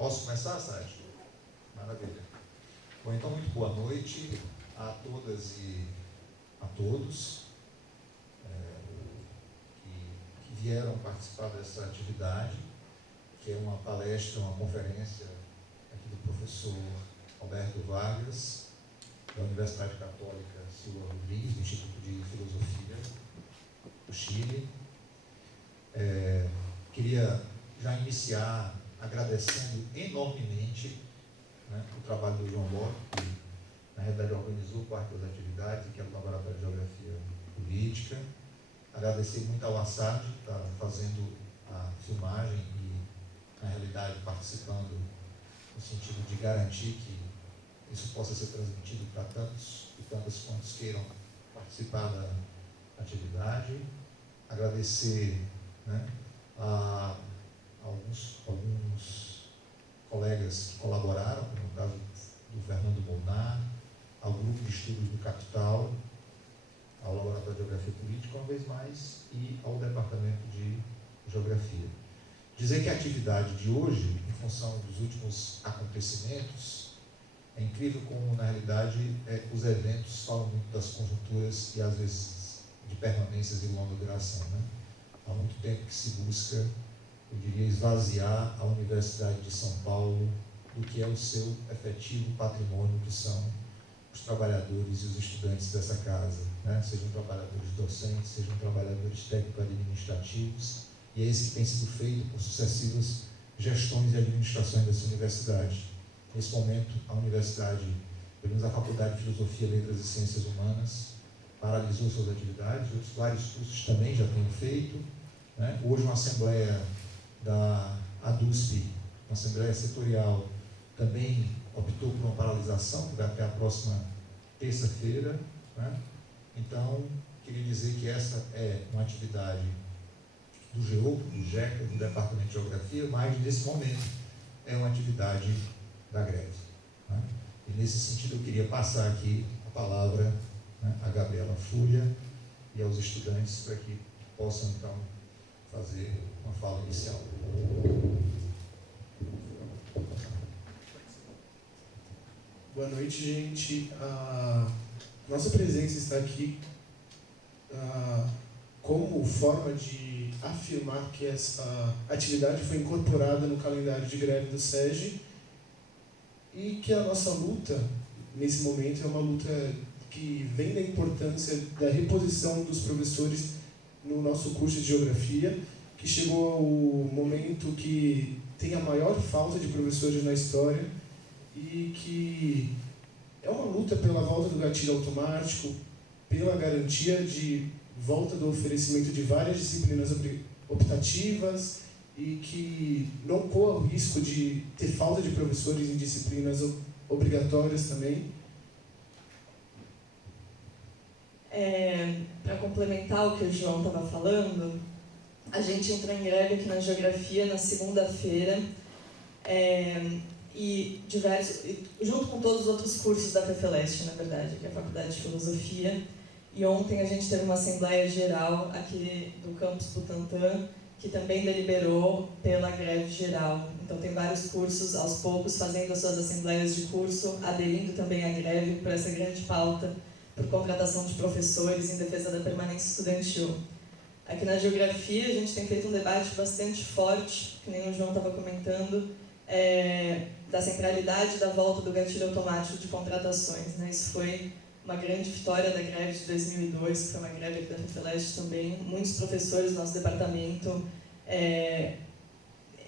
Posso começar, Sérgio? Maravilha. Bom, então, muito boa noite a todas e a todos que vieram participar dessa atividade, que é uma palestra, uma conferência aqui do professor Alberto Vargas, da Universidade Católica Silva Rodrigues, do Instituto de Filosofia do Chile. Queria já iniciar agradecendo enormemente, né, o trabalho do João Lopes, que na realidade organizou parte das atividades, que é o Laboratório de Geografia Política. Agradecer muito ao Assad, que está fazendo a filmagem e, na realidade, participando no sentido de garantir que isso possa ser transmitido para tantos e tantas quantos queiram participar da atividade. Agradecer, né, a alguns colegas que colaboraram, como no caso do Fernando Molnar, ao Grupo de Estudos do Capital, ao Laboratório de Geografia Política, uma vez mais, e ao Departamento de Geografia. Dizer que a atividade de hoje, em função dos últimos acontecimentos, é incrível como, na realidade, os eventos falam muito das conjunturas e, às vezes, de permanências de longa duração, né? Há muito tempo que se busca, eu diria, esvaziar a Universidade de São Paulo do que é o seu efetivo patrimônio, que são os trabalhadores e os estudantes dessa casa, né? Sejam trabalhadores docentes, sejam trabalhadores técnico-administrativos, e é esse que tem sido feito por sucessivas gestões e administrações dessa universidade. Nesse momento, a universidade, pelo menos a Faculdade de Filosofia, Letras e Ciências Humanas, paralisou suas atividades, outros vários cursos também já têm feito, né? Hoje, uma assembleia da ADUSP, uma assembleia setorial, também optou por uma paralisação, que vai até a próxima terça-feira, né? Então, queria dizer que essa é uma atividade do GEOPO, do GECA, do Departamento de Geografia, mas, nesse momento, é uma atividade da greve, né? E, nesse sentido, eu queria passar aqui a palavra, né, a Gabriela Fúria e aos estudantes para que possam, então, fazer uma fala inicial. Boa noite, gente. A nossa presença está aqui como forma de afirmar que essa atividade foi incorporada no calendário de greve do SEGE e que a nossa luta, nesse momento, é uma luta que vem da importância da reposição dos professores no nosso curso de Geografia, que chegou ao momento que tem a maior falta de professores na história e que é uma luta pela volta do gatilho automático, pela garantia de volta do oferecimento de várias disciplinas optativas e que não corra o risco de ter falta de professores em disciplinas obrigatórias também. Para complementar o que o João estava falando, a gente entrou em greve aqui na Geografia na segunda-feira, e junto com todos os outros cursos da FEFELESTE, na verdade, que é a Faculdade de Filosofia. E ontem a gente teve uma assembleia geral aqui do campus Butantã, que também deliberou pela greve geral. Então tem vários cursos, aos poucos, fazendo as suas assembleias de curso, aderindo também à greve por essa grande pauta, por contratação de professores em defesa da permanência estudantil. Aqui na Geografia a gente tem feito um debate bastante forte, que nem o João estava comentando, da centralidade da volta do gatilho automático de contratações, né? Isso foi uma grande vitória da greve de 2002, que foi uma greve aqui da FEFELESTE também. Muitos professores do nosso departamento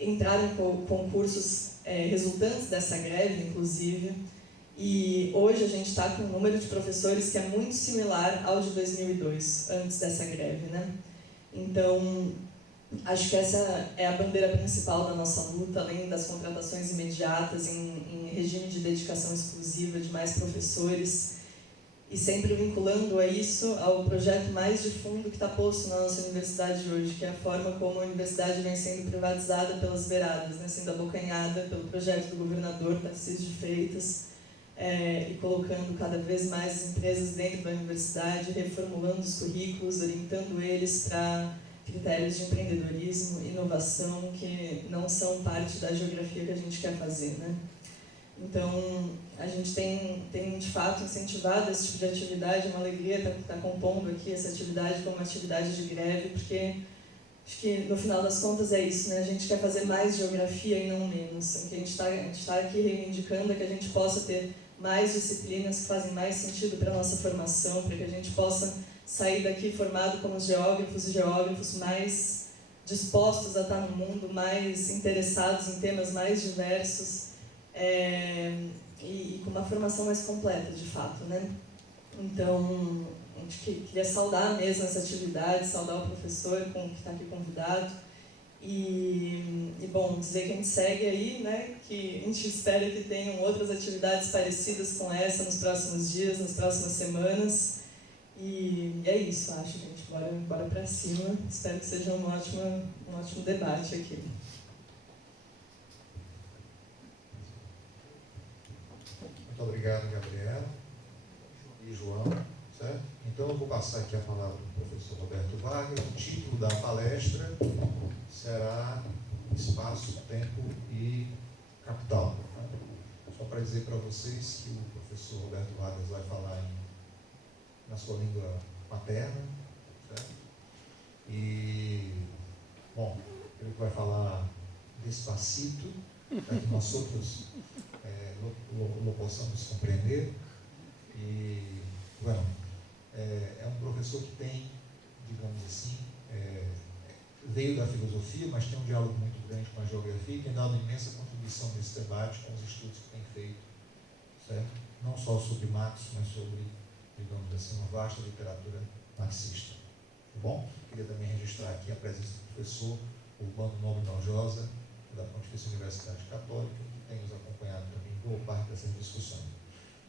entraram em concursos resultantes dessa greve, inclusive, e hoje a gente está com um número de professores que é muito similar ao de 2002, antes dessa greve, né? Então, acho que essa é a bandeira principal da nossa luta, além das contratações imediatas em regime de dedicação exclusiva de mais professores, e sempre vinculando a isso ao projeto mais de fundo que está posto na nossa universidade hoje, que é a forma como a universidade vem sendo privatizada pelas beiradas, né, sendo abocanhada pelo projeto do governador Tarcísio de Freitas, e colocando cada vez mais empresas dentro da universidade, reformulando os currículos, orientando eles para critérios de empreendedorismo, inovação, que não são parte da geografia que a gente quer fazer, né? Então, a gente tem de fato incentivado esse tipo de atividade, é uma alegria estar compondo aqui essa atividade como uma atividade de greve, porque acho que no final das contas é isso, né? A gente quer fazer mais geografia e não menos. O que a gente está aqui reivindicando é que a gente possa ter mais disciplinas que fazem mais sentido para a nossa formação, para que a gente possa sair daqui formado como geógrafos e geógrafos mais dispostos a estar no mundo, mais interessados em temas mais diversos, e com uma formação mais completa, de fato, né? Então, a gente queria saudar mesmo essa atividade, saudar o professor que está aqui convidado e, bom, dizer que a gente segue aí, né? Que a gente espera que tenham outras atividades parecidas com essa nos próximos dias, nas próximas semanas. E é isso, acho, gente. Bora pra cima. Espero que seja um ótimo debate aqui. Muito obrigado, Gabriela e João, certo? Então eu vou passar aqui a palavra para o professor Roberto Vargas. O título da palestra será Espaço, Tempo e Capital. Só para dizer para vocês que o professor Roberto Vargas vai falar na sua língua materna, certo? E, bom, ele vai falar despacito, para que nós outros lo possamos compreender. E, bueno, é um professor que tem, digamos assim, veio da filosofia, mas tem um diálogo muito grande com a geografia e tem dado imensa contribuição nesse debate com os estudos que tem feito, certo? Não só sobre Marx, mas sobre, digamos assim, uma vasta literatura marxista. Tá bom? Queria também registrar aqui a presença do professor Urbano Nobre Nojosa, da Pontifícia Universidade Católica, que tem nos acompanhado também em boa parte dessas discussões.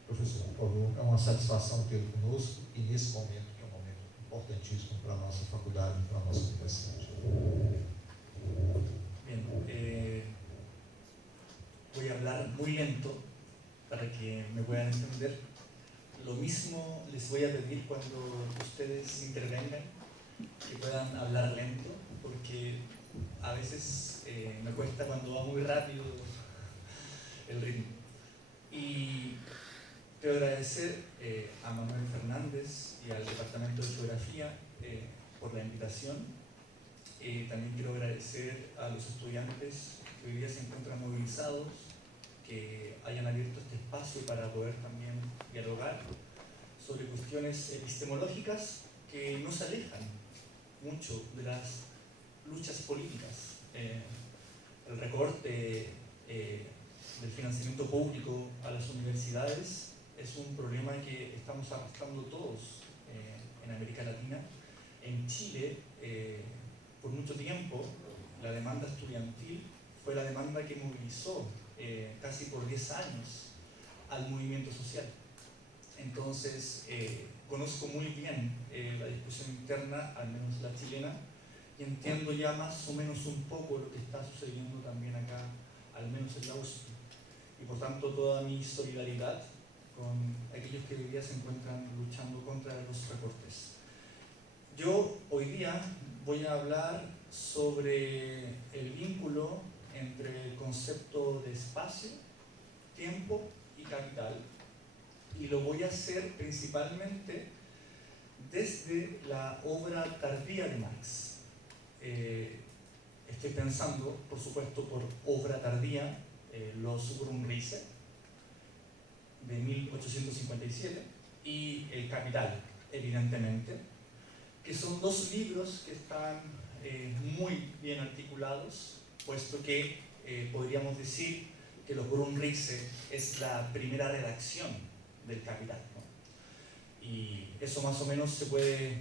Professor, por favor, é uma satisfação tê-lo conosco e nesse momento, que é um momento importantíssimo para a nossa faculdade e para a nossa universidade. Bien, voy a hablar muy lento para que me puedan entender. Lo mismo les voy a pedir cuando ustedes intervengan, que puedan hablar lento, porque a veces me cuesta cuando va muy rápido el ritmo. Y quiero agradecer a Manuel Fernández y al Departamento de Geografía por la invitación. También quiero agradecer a los estudiantes que hoy día se encuentran movilizados, que hayan abierto este espacio para poder también dialogar sobre cuestiones epistemológicas que no se alejan mucho de las luchas políticas. El recorte del financiamiento público a las universidades es un problema que estamos arrastrando todos en América Latina. En Chile, por mucho tiempo, la demanda estudiantil fue la demanda que movilizó casi por 10 años al movimiento social. Entonces, conozco muy bien la discusión interna, al menos la chilena, y entiendo ya más o menos un poco lo que está sucediendo también acá, al menos en la USP. Y por tanto, toda mi solidaridad con aquellos que hoy día se encuentran luchando contra los recortes. Yo hoy día voy a hablar sobre el vínculo entre el concepto de espacio, tiempo y capital, y lo voy a hacer principalmente desde la obra tardía de Marx. Estoy pensando, por supuesto, por obra tardía, los Grundrisse, de 1857, y El Capital, evidentemente, que son dos libros que están muy bien articulados, puesto que podríamos decir que los Grundrisse es la primera redacción del Capital, ¿no? Y eso más o menos se puede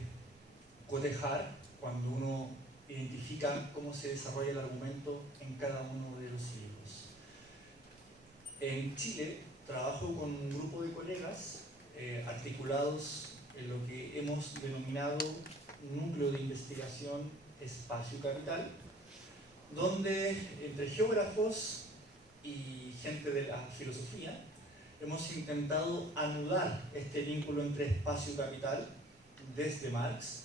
cotejar cuando uno identifica cómo se desarrolla el argumento en cada uno de los libros. En Chile trabajo con un grupo de colegas articulados en lo que hemos denominado Núcleo de Investigación Espacio Capital, donde entre geógrafos y gente de la filosofía hemos intentado anudar este vínculo entre espacio y capital desde Marx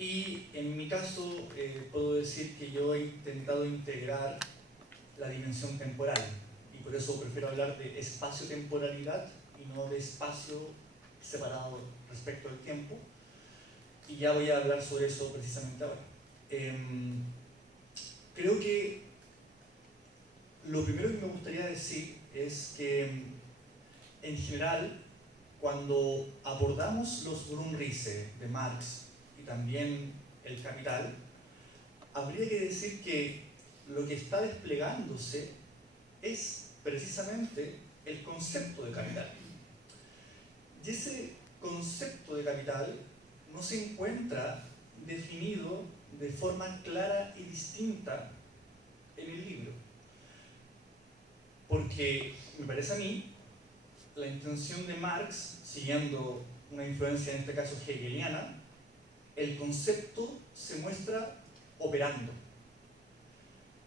Y en mi caso puedo decir que yo he intentado integrar la dimensión temporal, y por eso prefiero hablar de espacio-temporalidad y no de espacio separado respecto al tiempo, y ya voy a hablar sobre eso precisamente ahora. Creo que lo primero que me gustaría decir es que en general, cuando abordamos los Grundrisse de Marx y también el Capital, habría que decir que lo que está desplegándose es precisamente el concepto de capital. Y ese concepto de capital no se encuentra definido de forma clara y distinta en el libro. Porque, me parece a mí, la intención de Marx, siguiendo una influencia en este caso hegeliana, el concepto se muestra operando.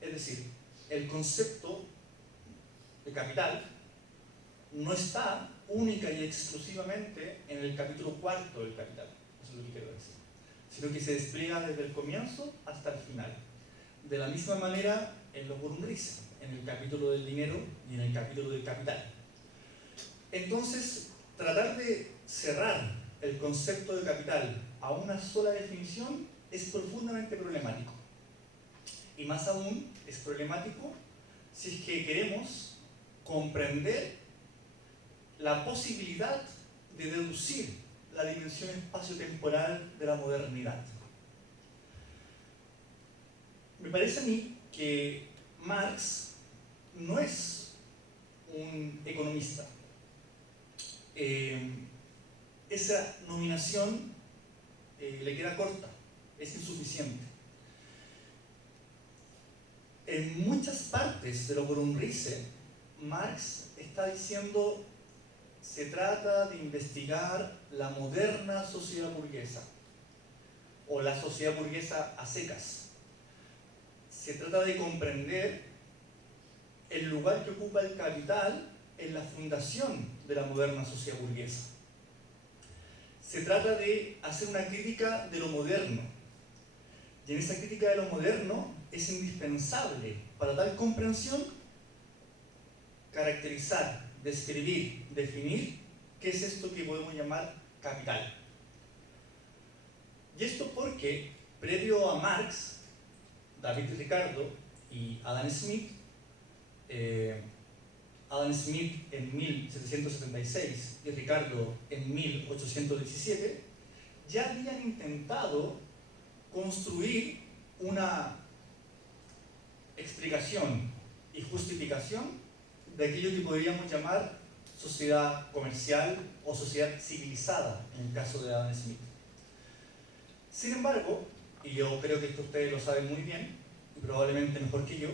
Es decir, el concepto de capital no está única y exclusivamente en el capítulo 4 del Capital, eso es lo que quiero decir, sino que se despliega desde el comienzo hasta el final. De la misma manera en los Grundrisse, en el capítulo del dinero y en el capítulo del capital. Entonces, tratar de cerrar el concepto de capital a una sola definición es profundamente problemático. Y más aún, es problemático si es que queremos comprender la posibilidad de deducir la dimensión espacio-temporal de la modernidad. Me parece a mí que Marx no es un economista. Esa nominación le queda corta, es insuficiente. En muchas partes de lo Grundrisse, Marx está diciendo: se trata de investigar la moderna sociedad burguesa, o la sociedad burguesa a secas. Se trata de comprender el lugar que ocupa el capital en la fundación de la moderna sociedad burguesa. Se trata de hacer una crítica de lo moderno. Y en esa crítica de lo moderno es indispensable para tal comprensión caracterizar, describir, definir qué es esto que podemos llamar capital. Y esto porque, previo a Marx, David Ricardo y Adam Smith en 1776 y Ricardo en 1817, ya habían intentado construir una explicación y justificación de aquello que podríamos llamar sociedad comercial o sociedad civilizada, en el caso de Adam Smith. Sin embargo, y yo creo que esto ustedes lo saben muy bien, y probablemente mejor que yo,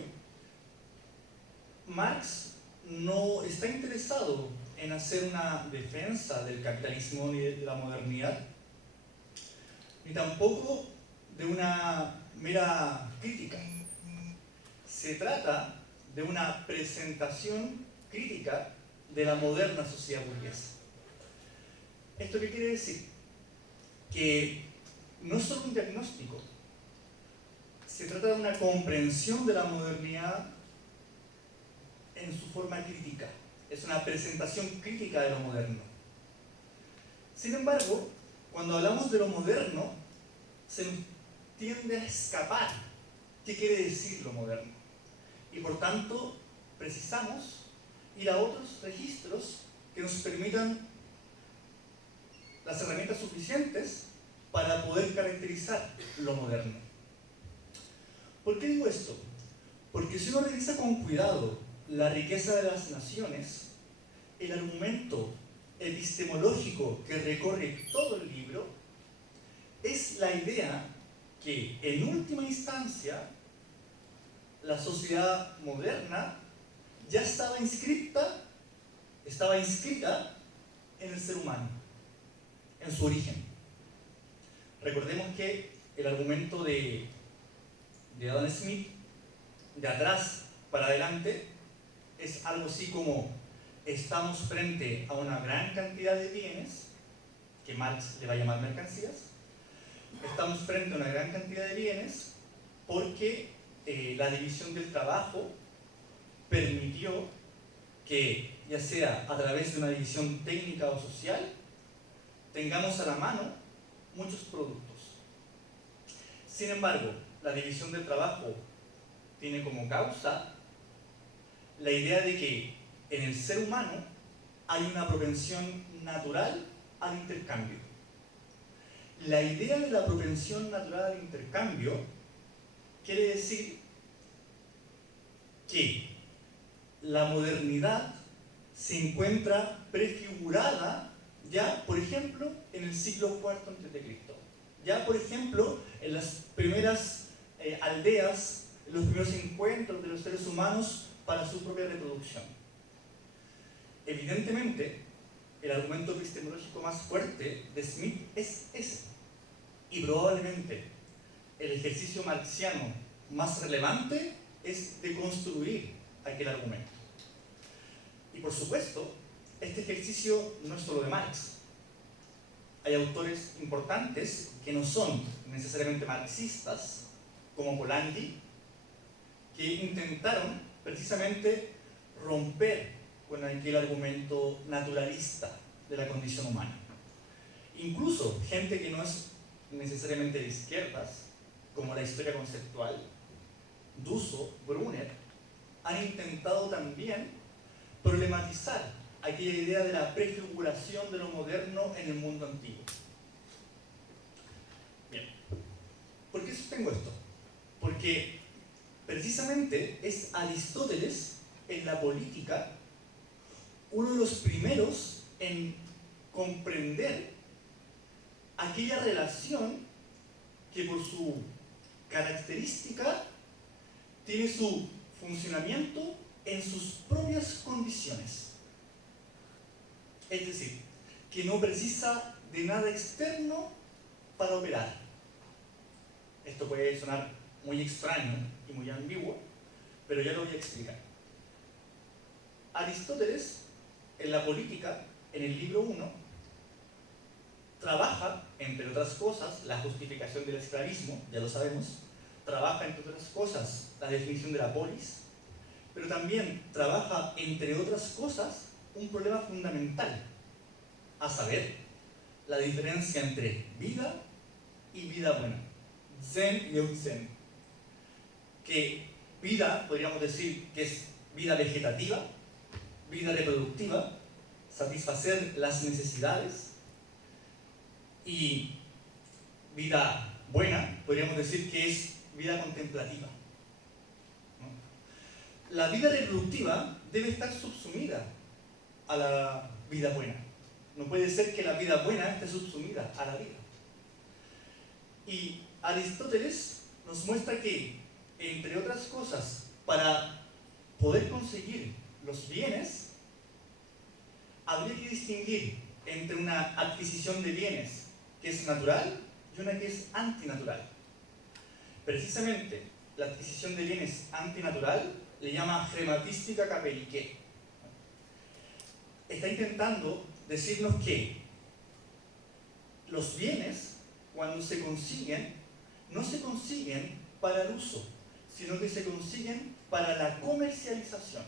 Marx no está interesado en hacer una defensa del capitalismo ni de la modernidad, ni tampoco de una mera crítica. Se trata de una presentación crítica de la moderna sociedad burguesa. ¿Esto qué quiere decir? Que no es solo un diagnóstico, se trata de una comprensión de la modernidad en su forma crítica. Es una presentación crítica de lo moderno. Sin embargo, cuando hablamos de lo moderno, se nos tiende a escapar qué quiere decir lo moderno. Y por tanto, precisamos ir a otros registros que nos permitan las herramientas suficientes para poder caracterizar lo moderno. ¿Por qué digo esto? Porque si uno revisa con cuidado la riqueza de las naciones, el argumento epistemológico que recorre todo el libro es la idea que, en última instancia, la sociedad moderna ya estaba inscrita en el ser humano, en su origen. Recordemos que el argumento de Adam Smith, de atrás para adelante, es algo así como: estamos frente a una gran cantidad de bienes, que Marx le va a llamar mercancías, estamos frente a una gran cantidad de bienes porque la división del trabajo permitió que, ya sea a través de una división técnica o social, tengamos a la mano muchos productos. Sin embargo, la división del trabajo tiene como causa la idea de que en el ser humano hay una propensión natural al intercambio. La idea de la propensión natural al intercambio quiere decir que la modernidad se encuentra prefigurada ya, por ejemplo, en el siglo IV a.C. Ya, por ejemplo, en las primeras aldeas, en los primeros encuentros de los seres humanos para su propia reproducción. Evidentemente, el argumento epistemológico más fuerte de Smith es ese. Y probablemente el ejercicio marxiano más relevante es de construir aquel argumento. Y por supuesto, este ejercicio no es solo de Marx. Hay autores importantes que no son necesariamente marxistas, como Polanyi, que intentaron precisamente romper con aquel argumento naturalista de la condición humana. Incluso gente que no es necesariamente de izquierdas, como la historia conceptual, Dusso, Brunner, han intentado también problematizar aquella idea de la prefiguración de lo moderno en el mundo antiguo. Bien, ¿por qué sostengo esto? Porque precisamente es Aristóteles en la política uno de los primeros en comprender aquella relación que por su característica tiene su funcionamiento en sus propias condiciones. Es decir, que no precisa de nada externo para operar. Esto puede sonar muy extraño y muy ambiguo, pero ya lo voy a explicar. Aristóteles, en la política, en el libro 1, trabaja, entre otras cosas, la justificación del esclavismo, ya lo sabemos, trabaja, entre otras cosas, la definición de la polis, pero también trabaja, entre otras cosas, un problema fundamental, a saber, la diferencia entre vida y vida buena, Zen y Out-Zen, que vida, podríamos decir, que es vida vegetativa, vida reproductiva, satisfacer las necesidades, y vida buena, podríamos decir que es vida contemplativa. ¿No? La vida reproductiva debe estar subsumida a la vida buena. No puede ser que la vida buena esté subsumida a la vida. Y Aristóteles nos muestra que, entre otras cosas, para poder conseguir los bienes, habría que distinguir entre una adquisición de bienes que es natural y una que es antinatural. Precisamente, la adquisición de bienes antinatural le llama crematística capelliqué. Está intentando decirnos que los bienes, cuando se consiguen, no se consiguen para el uso, sino que se consiguen para la comercialización.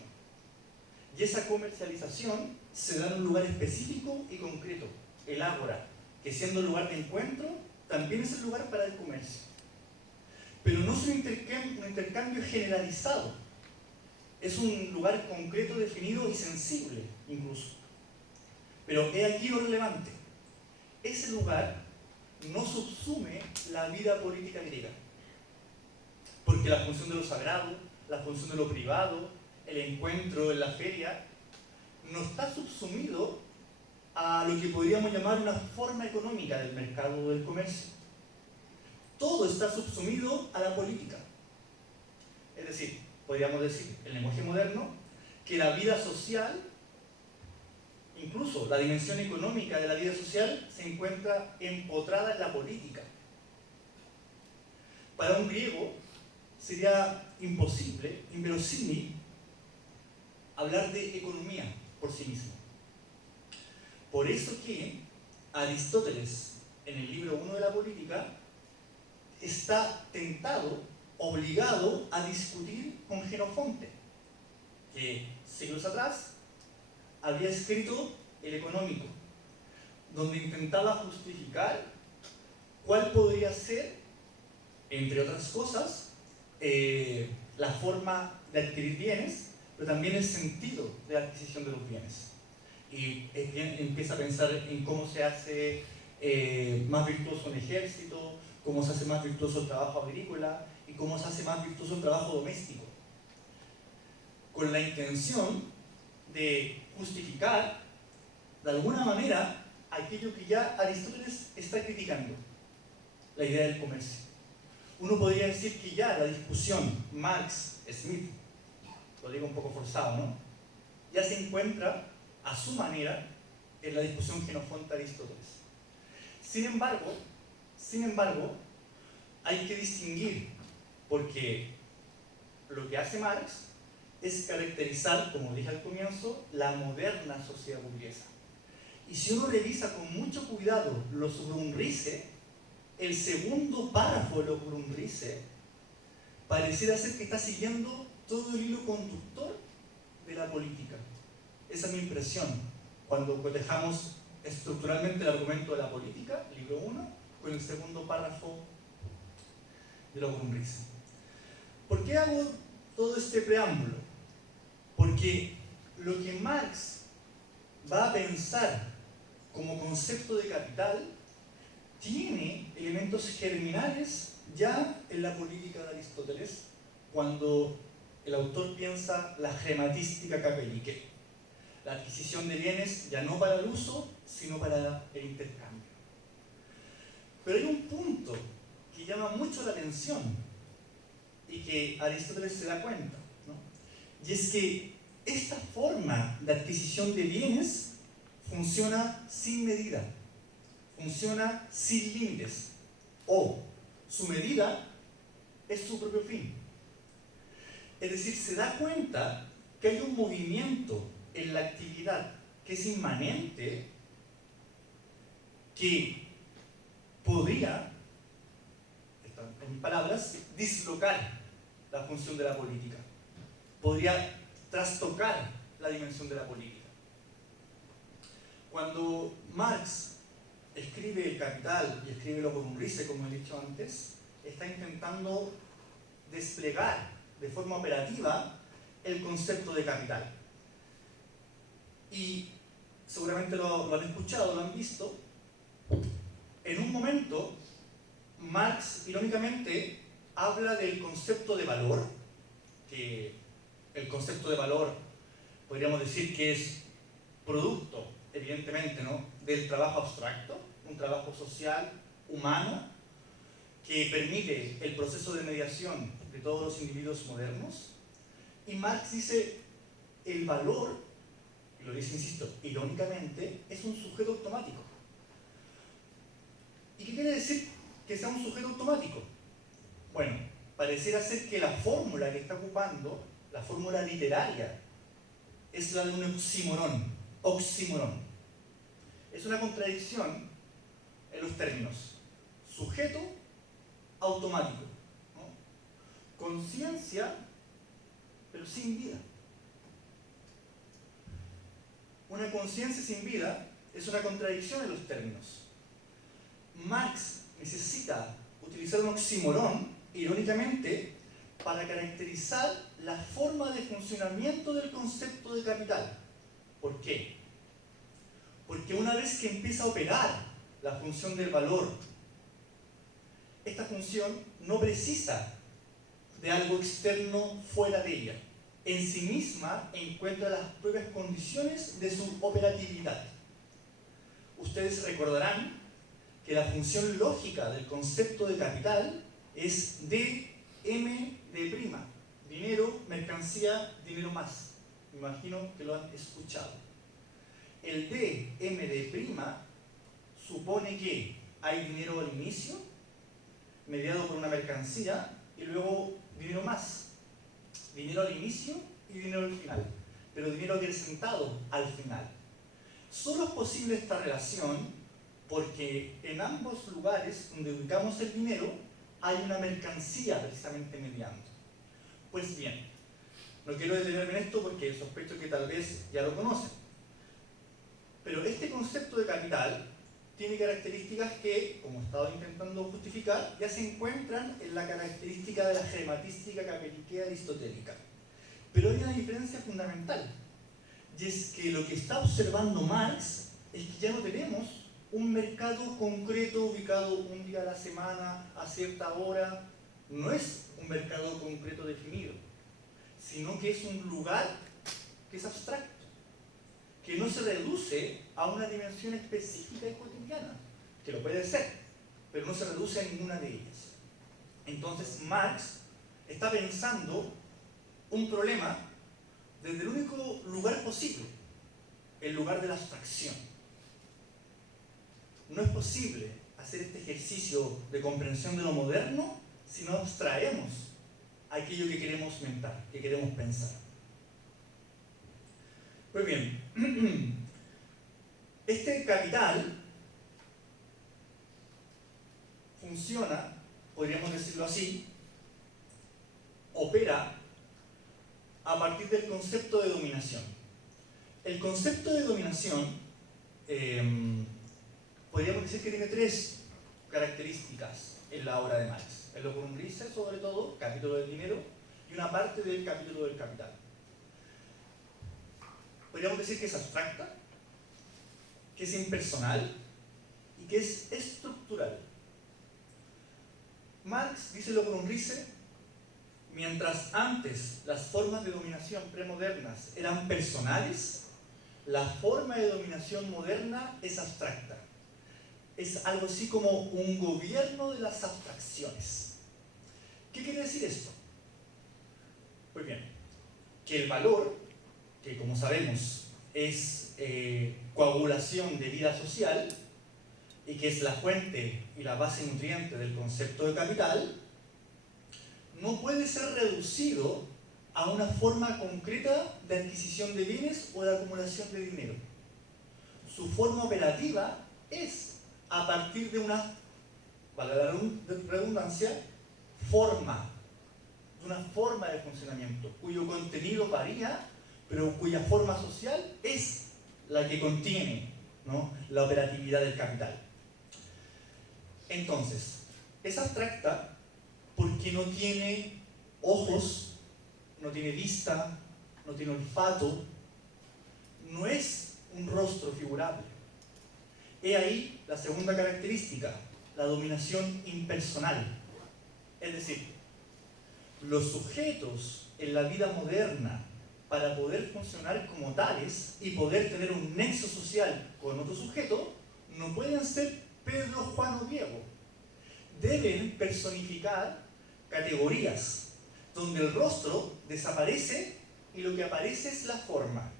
Y esa comercialización se da en un lugar específico y concreto, el ágora, que siendo el lugar de encuentro, también es el lugar para el comercio. Pero no es un intercambio generalizado, es un lugar concreto, definido y sensible incluso. Pero he aquí lo relevante, ese lugar no subsume la vida política griega, porque la función de lo sagrado, la función de lo privado, el encuentro en la feria, no está subsumido a lo que podríamos llamar una forma económica del mercado del comercio. Todo está subsumido a la política. Es decir, podríamos decir, en lenguaje moderno, que la vida social, incluso la dimensión económica de la vida social, se encuentra empotrada en la política. Para un griego sería imposible, inverosímil, hablar de economía por sí mismo. Por eso que Aristóteles, en el libro 1 de la política, está tentado, obligado a discutir con Jenofonte, que siglos atrás había escrito El Económico, donde intentaba justificar cuál podría ser, entre otras cosas, la forma de adquirir bienes, pero también el sentido de la adquisición de los bienes. Y empieza a pensar en cómo se hace más virtuoso un ejército, cómo se hace más virtuoso el trabajo agrícola y cómo se hace más virtuoso el trabajo doméstico, con la intención de justificar de alguna manera aquello que ya Aristóteles está criticando, la idea del comercio. Uno podría decir que ya la discusión Marx-Smith, lo digo un poco forzado, ¿no?, ya se encuentra a su manera en la discusión Jenofonte-Aristóteles. Sin embargo, hay que distinguir, porque lo que hace Marx es caracterizar, como dije al comienzo, la moderna sociedad burguesa. Y si uno revisa con mucho cuidado los Grundrisse, el segundo párrafo de los Grundrisse pareciera ser que está siguiendo todo el hilo conductor de la política. Esa es mi impresión cuando cotejamos estructuralmente el argumento de la política, libro 1, con el segundo párrafo de los Grundrisse. ¿Por qué hago todo este preámbulo? Porque lo que Marx va a pensar como concepto de capital tiene elementos germinales ya en la política de Aristóteles, cuando el autor piensa la grematística capellique, la adquisición de bienes ya no para el uso, sino para el intercambio. Pero hay un punto que llama mucho la atención y que Aristóteles se da cuenta, ¿no? Y es que esta forma de adquisición de bienes funciona sin medida, funciona sin límites, o su medida es su propio fin. Es decir, se da cuenta que hay un movimiento en la actividad que es inmanente, que podría, en mis palabras, dislocar la función de la política, podría trastocar la dimensión de la política. Cuando Marx escribe El Capital y escribe los Grundrisse, como he dicho antes, está intentando desplegar de forma operativa el concepto de capital. Y seguramente lo han escuchado, lo han visto. En un momento, Marx, irónicamente, habla del concepto de valor, que el concepto de valor podríamos decir que es producto, evidentemente, ¿no?, del trabajo abstracto, un trabajo social, humano, que permite el proceso de mediación de todos los individuos modernos. Y Marx dice, el valor, y lo dice, insisto, irónicamente, es un sujeto automático. ¿Y qué quiere decir que sea un sujeto automático? Bueno, pareciera ser que la fórmula que está ocupando, la fórmula literaria, es la de un oxímoron. Es una contradicción en los términos sujeto automático, ¿no? Conciencia, pero sin vida. Una conciencia sin vida es una contradicción en los términos. Marx necesita utilizar un oxímoron, irónicamente, para caracterizar la forma de funcionamiento del concepto de capital. ¿Por qué? Porque una vez que empieza a operar la función del valor, esta función no precisa de algo externo fuera de ella. En sí misma encuentra las propias condiciones de su operatividad. Ustedes recordarán que la función lógica del concepto de capital es DM de prima, dinero, mercancía, dinero más. Me imagino que lo han escuchado. El DM de prima supone que hay dinero al inicio, mediado por una mercancía, y luego dinero más. Dinero al inicio y dinero al final, pero dinero acrecentado al final. Solo es posible esta relación porque en ambos lugares donde ubicamos el dinero hay una mercancía precisamente mediando. Pues bien, no quiero detenerme en esto porque sospecho que tal vez ya lo conocen. Pero este concepto de capital tiene características que, como he estado intentando justificar, ya se encuentran en la característica de la germatística capeliquea aristotélica. Pero hay una diferencia fundamental, y es que lo que está observando Marx es que ya no tenemos un mercado concreto ubicado un día a la semana, a cierta hora. No es un mercado concreto definido, sino que es un lugar que es abstracto, que no se reduce a una dimensión específica y cotidiana, que lo puede ser, pero no se reduce a ninguna de ellas. Entonces Marx está pensando un problema desde el único lugar posible, el lugar de la abstracción. No es posible hacer este ejercicio de comprensión de lo moderno si no abstraemos aquello que queremos mentar, que queremos pensar. Pues bien, este capital funciona, podríamos decirlo así, opera a partir del concepto de dominación. El concepto de dominación podríamos decir que tiene tres características en la obra de Marx. El Lo Grundrisse, sobre todo, capítulo del dinero, y una parte del capítulo del capital. Podríamos decir que es abstracta, que es impersonal y que es estructural. Marx dice Lo Grundrisse: mientras antes las formas de dominación premodernas eran personales, la forma de dominación moderna es abstracta. Es algo así como un gobierno de las abstracciones. ¿Qué quiere decir esto? Pues bien, que el valor, que como sabemos es coagulación de vida social y que es la fuente y la base nutriente del concepto de capital, no puede ser reducido a una forma concreta de adquisición de bienes o de acumulación de dinero. Su forma operativa es a partir de una, vale la redundancia, de una forma de funcionamiento, cuyo contenido varía, pero cuya forma social es la que contiene, ¿no?, la operatividad del capital. Entonces, es abstracta porque no tiene ojos, no tiene vista, no tiene olfato, no es un rostro figurable. He ahí la segunda característica, la dominación impersonal. Es decir, los sujetos en la vida moderna, para poder funcionar como tales y poder tener un nexo social con otro sujeto, no pueden ser Pedro, Juan o Diego. Deben personificar categorías, donde el rostro desaparece y lo que aparece es la forma.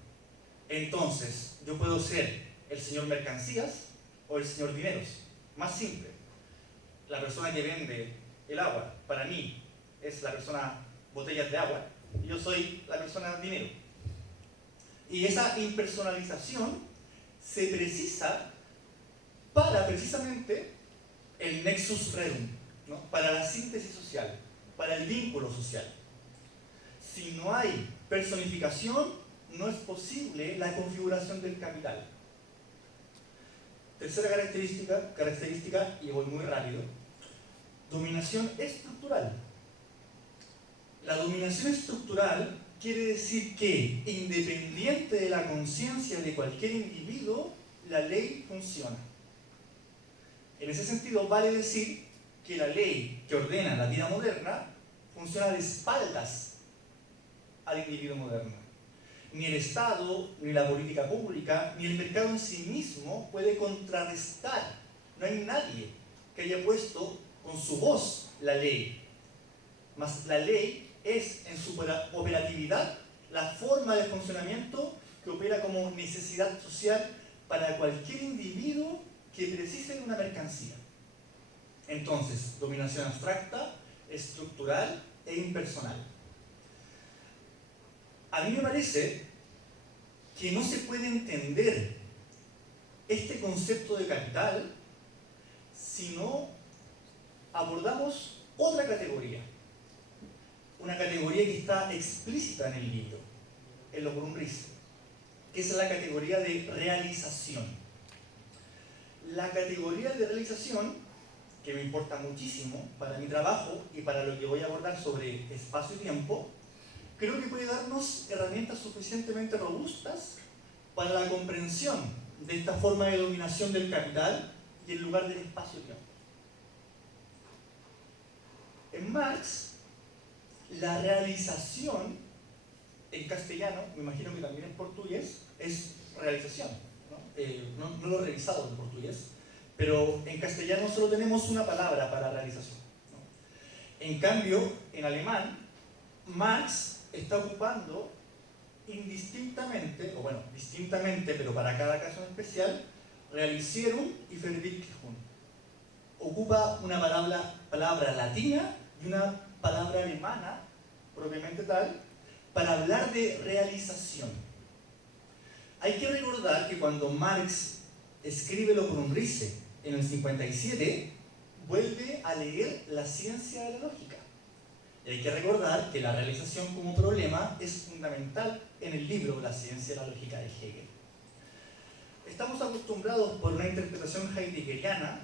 Entonces, yo puedo ser el señor Mercancías o el señor Dineros. Más simple. La persona que vende el agua, para mí, es la persona botellas de agua, y yo soy la persona dinero. Y esa impersonalización se precisa para precisamente el nexus rerum, ¿no?, para la síntesis social, para el vínculo social. Si no hay personificación, no es posible la configuración del capital. Tercera característica, y voy muy rápido: dominación estructural. La dominación estructural quiere decir que, independiente de la conciencia de cualquier individuo, la ley funciona. En ese sentido, vale decir que la ley que ordena la vida moderna funciona de espaldas al individuo moderno. Ni el Estado, ni la política pública, ni el mercado en sí mismo puede contrarrestar. No hay nadie que haya puesto con su voz la ley. Mas la ley es, en su operatividad, la forma de funcionamiento que opera como necesidad social para cualquier individuo que precise de una mercancía. Entonces, dominación abstracta, estructural e impersonal. A mí me parece que no se puede entender este concepto de capital si no abordamos otra categoría, una categoría que está explícita en el libro, en los Grundrisse, que es la categoría de realización. La categoría de realización, que me importa muchísimo para mi trabajo y para lo que voy a abordar sobre espacio y tiempo, creo que puede darnos herramientas suficientemente robustas para la comprensión de esta forma de dominación del capital y el lugar del espacio-tiempo. En Marx, la realización, en castellano, me imagino que también en portugués, es realización. No lo he revisado en portugués, pero en castellano solo tenemos una palabra para realización, ¿no? En cambio, en alemán, Marx está ocupando indistintamente, o bueno, distintamente, pero para cada caso en especial, Realisierung y Verwirklichung. Ocupa una palabra latina y una palabra alemana, propiamente tal, para hablar de realización. Hay que recordar que cuando Marx escribe los Grundrisse en el 57, vuelve a leer la ciencia de la lógica. Y hay que recordar que la realización como problema es fundamental en el libro La ciencia de la lógica de Hegel. Estamos acostumbrados por una interpretación heideggeriana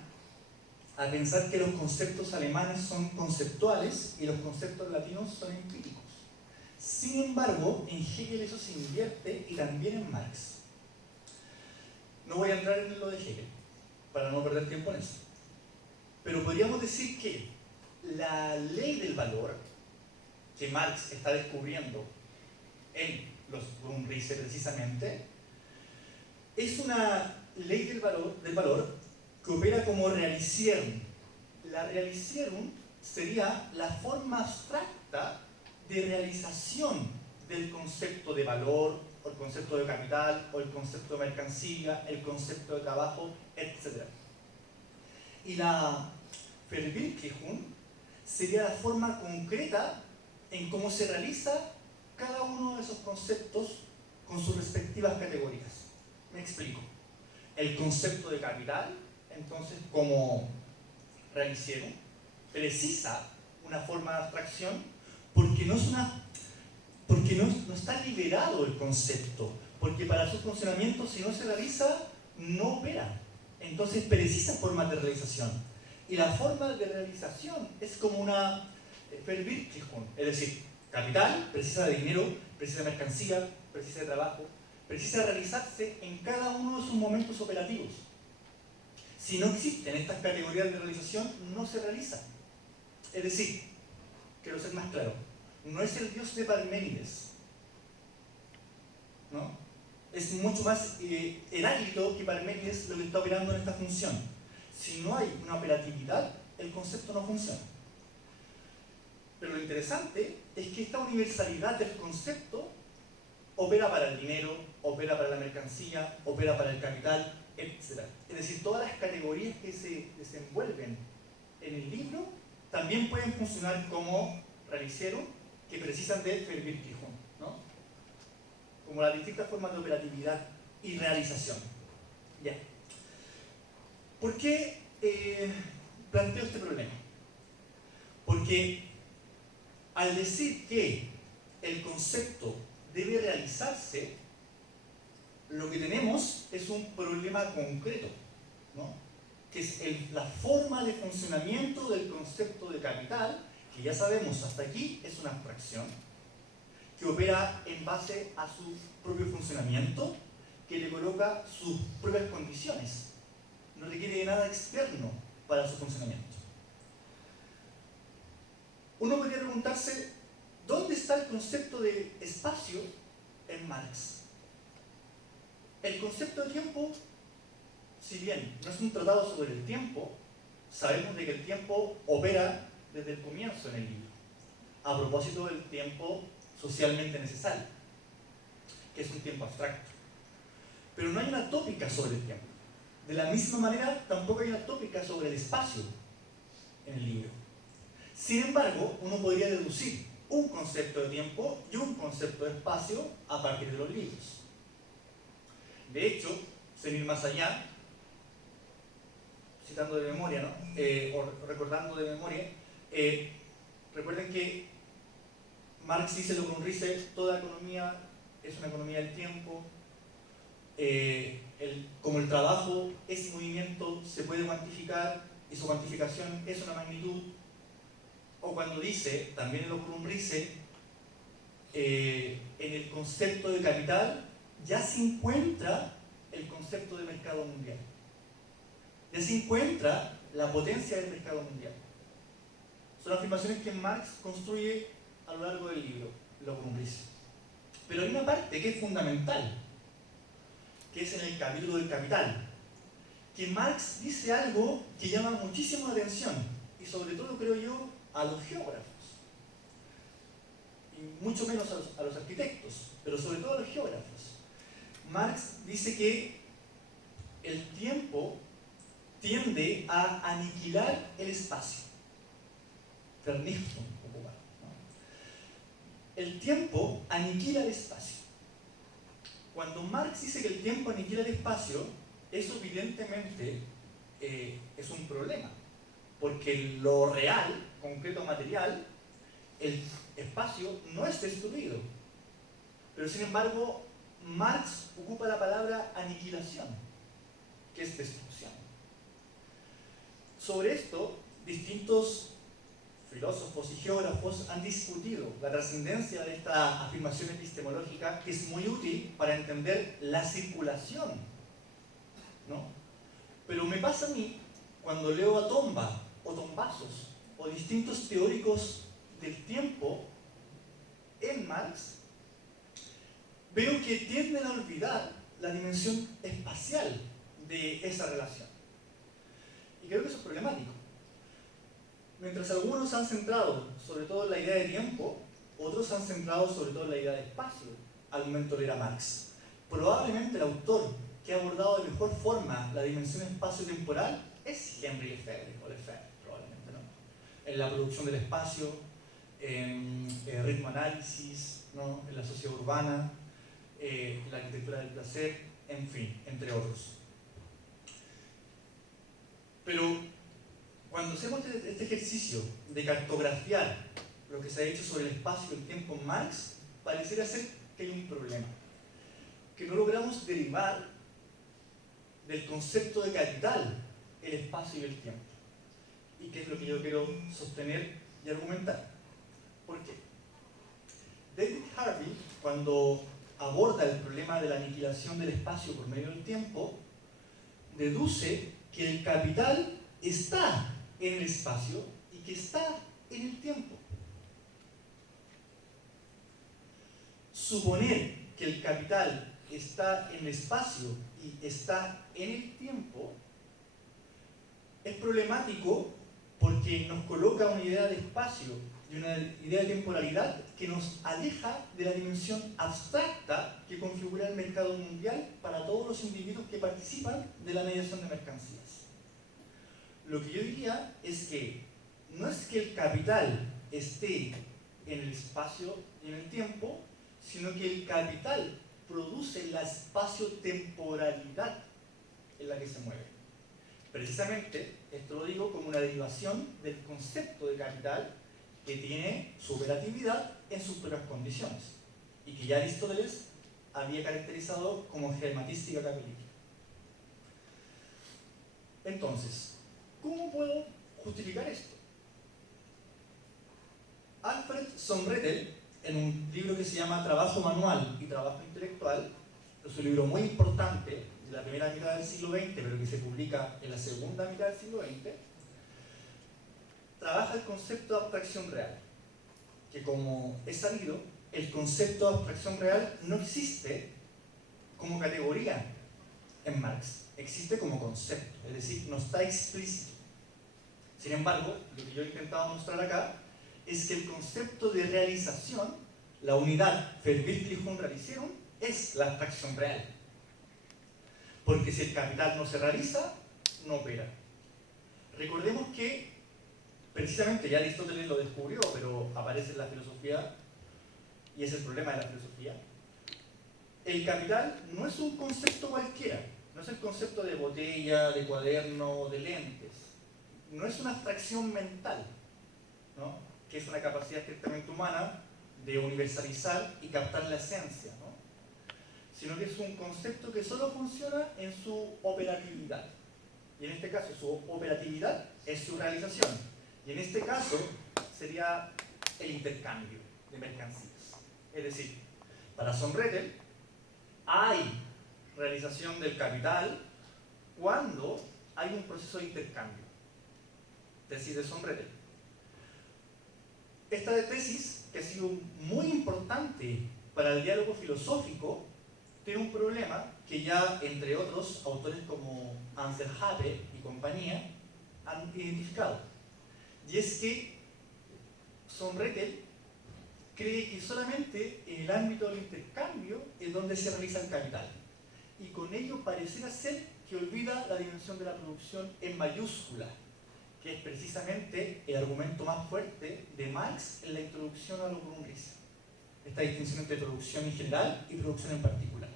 a pensar que los conceptos alemanes son conceptuales y los conceptos latinos son empíricos. Sin embargo, en Hegel eso se invierte y también en Marx. No voy a entrar en lo de Hegel, para no perder tiempo en eso. Pero podríamos decir que la ley del valor que Marx está descubriendo en los Grundrisse precisamente, es una ley del valor que opera como Realisierung. La Realisierung sería la forma abstracta de realización del concepto de valor, o el concepto de capital, o el concepto de mercancía, el concepto de trabajo, etc. Y la Verwirklichung sería la forma concreta en cómo se realiza cada uno de esos conceptos con sus respectivas categorías. Me explico. El concepto de capital, entonces, como Realisierung, precisa una forma de abstracción porque no está liberado el concepto, porque para su funcionamiento, si no se realiza, no opera. Entonces precisa formas de realización. Y la forma de realización es como una Verwirklichung, es decir, capital precisa de dinero, precisa de mercancía, precisa de trabajo, precisa realizarse en cada uno de sus momentos operativos. Si no existen estas categorías de realización, no se realiza. Es decir, quiero ser más claro, no es el dios de Parménides, ¿no? Es mucho más Heráclito que Parménides lo que está operando en esta función. Si no hay una operatividad, el concepto no funciona. Pero lo interesante es que esta universalidad del concepto opera para el dinero, opera para la mercancía, opera para el capital, etc. Es decir, todas las categorías que se desenvuelven en el libro también pueden funcionar como Realisierung, que precisan de Verwirklichung, ¿no? Como las distintas formas de operatividad y realización. Ya. ¿Por qué planteo este problema? Porque al decir que el concepto debe realizarse, lo que tenemos es un problema concreto, ¿no? Que es la forma de funcionamiento del concepto de capital, que ya sabemos hasta aquí es una abstracción, que opera en base a su propio funcionamiento, que le coloca sus propias condiciones, no requiere de nada externo para su funcionamiento. Uno podría preguntarse, ¿dónde está el concepto de espacio en Marx? El concepto de tiempo, si bien no es un tratado sobre el tiempo, sabemos de que el tiempo opera desde el comienzo en el libro, a propósito del tiempo socialmente necesario, que es un tiempo abstracto. Pero no hay una tópica sobre el tiempo. De la misma manera, tampoco hay una tópica sobre el espacio en el libro. Sin embargo, uno podría deducir un concepto de tiempo y un concepto de espacio a partir de los libros. De hecho, sin ir más allá, citando de memoria, ¿no? O recordando de memoria, Recuerden que Marx dice lo que un dice, toda economía es una economía del tiempo. Como el trabajo es movimiento, se puede cuantificar y su cuantificación es una magnitud. O cuando dice, también en lo que un dice, en el concepto de capital ya se encuentra el concepto de mercado mundial. Ya se encuentra la potencia del mercado mundial. Son afirmaciones que Marx construye a lo largo del libro, lo dice. Pero hay una parte que es fundamental, que es en el capítulo del capital, que Marx dice algo que llama muchísimo la atención, y sobre todo, creo yo, a los geógrafos, y mucho menos a los arquitectos, pero sobre todo a los geógrafos. Marx dice que el tiempo tiende a aniquilar el espacio. Vernichtung ocupar, ¿no? El tiempo aniquila el espacio. Cuando Marx dice que el tiempo aniquila el espacio, eso evidentemente es un problema, porque lo real, concreto, material, el espacio no es destruido. Pero sin embargo, Marx ocupa la palabra aniquilación, que es destrucción. Sobre esto, distintos filósofos y geógrafos han discutido la trascendencia de esta afirmación epistemológica, que es muy útil para entender la circulación, ¿no? Pero me pasa a mí, cuando leo a Tomba o Tombazos o distintos teóricos del tiempo en Marx, veo que tienden a olvidar la dimensión espacial de esa relación. Y creo que eso es problemático. Mientras algunos han centrado sobre todo en la idea de tiempo, otros han centrado sobre todo en la idea de espacio al momento de leer a Marx. Probablemente el autor que ha abordado de mejor forma la dimensión espacio-temporal es Henri Lefebvre, o Lefebvre, probablemente, ¿no? En la producción del espacio, en ritmo-análisis, ¿no? En la sociedad urbana, la arquitectura del placer, en fin, entre otros. Pero cuando hacemos este ejercicio de cartografiar lo que se ha hecho sobre el espacio y el tiempo en Marx, pareciera ser que hay un problema, que no logramos derivar del concepto de capital el espacio y el tiempo, y que es lo que yo quiero sostener y argumentar. ¿Por qué? David Harvey, cuando aborda el problema de la aniquilación del espacio por medio del tiempo, deduce que el capital está en el espacio y que está en el tiempo. Suponer que el capital está en el espacio y está en el tiempo es problemático, porque nos coloca una idea de espacio y una idea de temporalidad que nos aleja de la dimensión abstracta que configura el mercado mundial para todos los individuos que participan de la mediación de mercancías. Lo que yo diría es que no es que el capital esté en el espacio y en el tiempo, sino que el capital produce la espacio-temporalidad en la que se mueve. Precisamente, esto lo digo como una derivación del concepto de capital, que tiene su operatividad en sus propias condiciones, y que ya Aristóteles había caracterizado como germatística capilítica. Entonces, ¿cómo puedo justificar esto? Alfred Sonrettel, en un libro que se llama Trabajo Manual y Trabajo Intelectual, es un libro muy importante de la primera mitad del siglo XX, pero que se publica en la segunda mitad del siglo XX, trabaja el concepto de abstracción real, que, como es sabido, el concepto de abstracción real no existe como categoría en Marx, existe como concepto, es decir, no está explícito. Sin embargo, lo que yo he intentado mostrar acá es que el concepto de realización, la unidad Verwirklichung Realisierung, es la abstracción real. Porque si el capital no se realiza, no opera. Recordemos que, precisamente, ya Aristóteles lo descubrió, pero aparece en la filosofía, y es el problema de la filosofía, el capital no es un concepto cualquiera, no es el concepto de botella, de cuaderno, de lentes, no es una abstracción mental. ¿no? Que es una capacidad estrictamente humana de universalizar y captar la esencia, ¿no? Sino que es un concepto que solo funciona en su operatividad. Y en este caso su operatividad es su realización. Y en este caso sería el intercambio de mercancías. Es decir, para Sonretel hay realización del capital cuando hay un proceso de intercambio. Tesis de Sonretel. Esta tesis, que ha sido muy importante para el diálogo filosófico, tiene un problema que ya, entre otros, autores como Ansel Hape y compañía han identificado. Y es que Sonretel cree que solamente en el ámbito del intercambio es donde se realiza el capital. Y con ello pareciera ser que olvida la dimensión de la producción en mayúscula, que es precisamente el argumento más fuerte de Marx en la introducción a la burguesía. Esta distinción entre producción en general y producción en particular.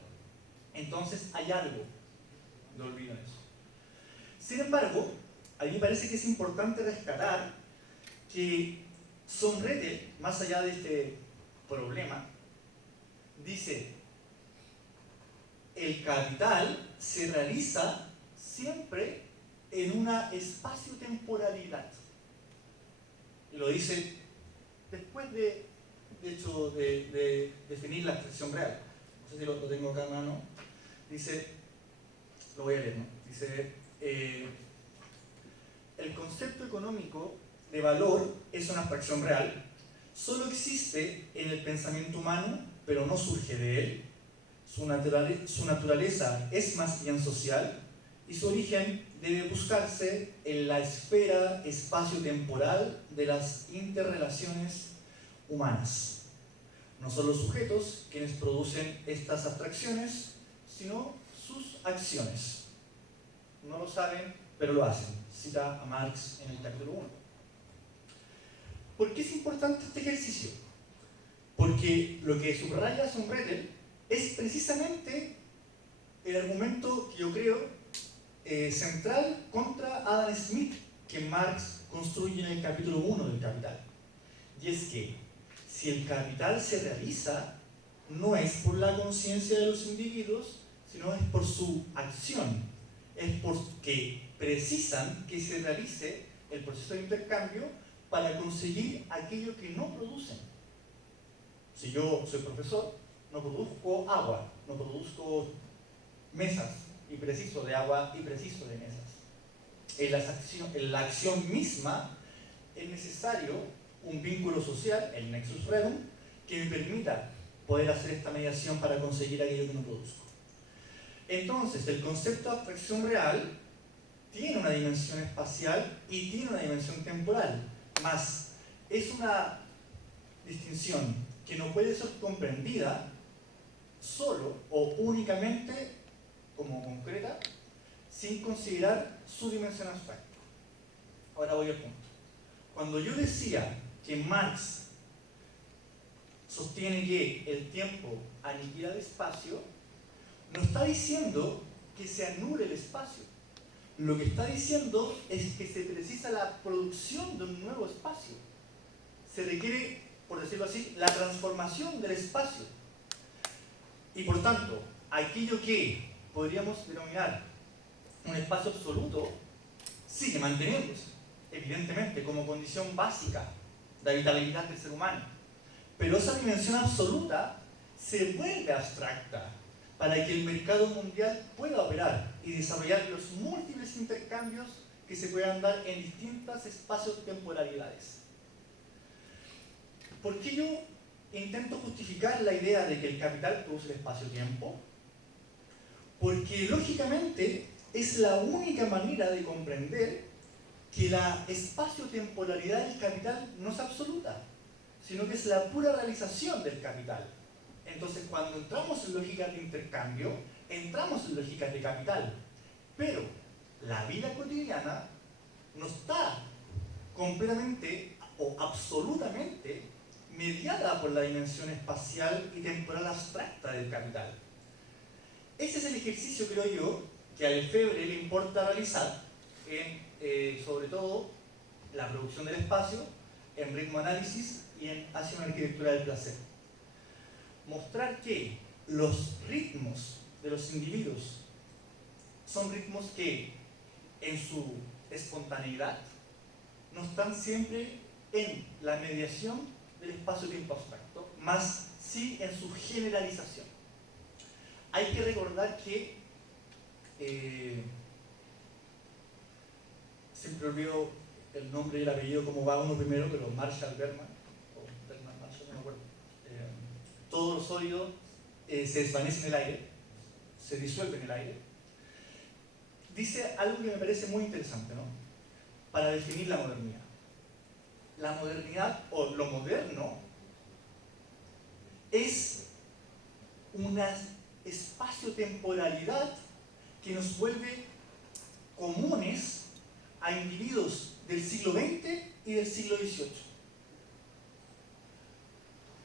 Entonces hay algo de olvido en eso. Sin embargo, a mí me parece que es importante rescatar que Sonretel, más allá de este problema, dice: el capital se realiza siempre en una espacio-temporalidad. Y lo dice después de definir la expresión real. No sé si lo tengo acá a mano. Dice, lo voy a leer, ¿no? Dice, el concepto económico de valor es una abstracción real, solo existe en el pensamiento humano, pero no surge de él. Su naturaleza es más bien social y su origen debe buscarse en la esfera espacio-temporal de las interrelaciones humanas. No son los sujetos quienes producen estas abstracciones, sino sus acciones. No lo saben, pero lo hacen. Cita a Marx en el capítulo 1. ¿Por qué es importante este ejercicio? Porque lo que subraya Sonretel es precisamente el argumento que yo creo central contra Adam Smith, que Marx construye en el capítulo 1 del Capital. Y es que si el capital se realiza, no es por la conciencia de los individuos, sino es por su acción. Es porque precisan que se realice el proceso de intercambio para conseguir aquello que no producen. Si yo soy profesor, no produzco agua, no produzco mesas, y preciso de agua y preciso de mesas. En la acción misma es necesario un vínculo social, el nexus rerum, que me permita poder hacer esta mediación para conseguir aquello que no produzco. Entonces, el concepto de abstracción real tiene una dimensión espacial y tiene una dimensión temporal, más es una distinción que no puede ser comprendida solo o únicamente como concreta, sin considerar su dimensión abstracta. Ahora voy al punto. Cuando yo decía que Marx sostiene que el tiempo aniquila el espacio, no está diciendo que se anule el espacio. Lo que está diciendo es que se precisa la producción de un nuevo espacio. Se requiere, por decirlo así, la transformación del espacio. Y por tanto, aquello que podríamos denominar un espacio absoluto sigue manteniéndose, evidentemente, como condición básica de habitabilidad del ser humano. Pero esa dimensión absoluta se vuelve abstracta para que el mercado mundial pueda operar y desarrollar los múltiples intercambios que se puedan dar en distintos espacios temporalidades. ¿Por qué yo intento justificar la idea de que el capital produce el espacio-tiempo? Porque lógicamente es la única manera de comprender que la espacio-temporalidad del capital no es absoluta, sino que es la pura realización del capital. Entonces, cuando entramos en lógicas de intercambio, entramos en lógicas de capital. Pero la vida cotidiana no está completamente o absolutamente mediada por la dimensión espacial y temporal abstracta del capital. Ese es el ejercicio, creo yo, que a Lefebvre le importa realizar en, sobre todo, la producción del espacio, en ritmo análisis y en hacia una arquitectura del placer. Mostrar que los ritmos de los individuos son ritmos que en su espontaneidad no están siempre en la mediación del espacio-tiempo abstracto, más sí en su generalización. Hay que recordar que siempre olvido el nombre y el apellido como va uno primero, pero Marshall Berman, o Berman Marshall, no me acuerdo. Todo lo sólido se desvanece en el aire, se disuelve en el aire. Dice algo que me parece muy interesante, ¿no? Para definir la modernidad. La modernidad, o lo moderno, es una espacio-temporalidad que nos vuelve comunes a individuos del siglo XX y del siglo XVIII.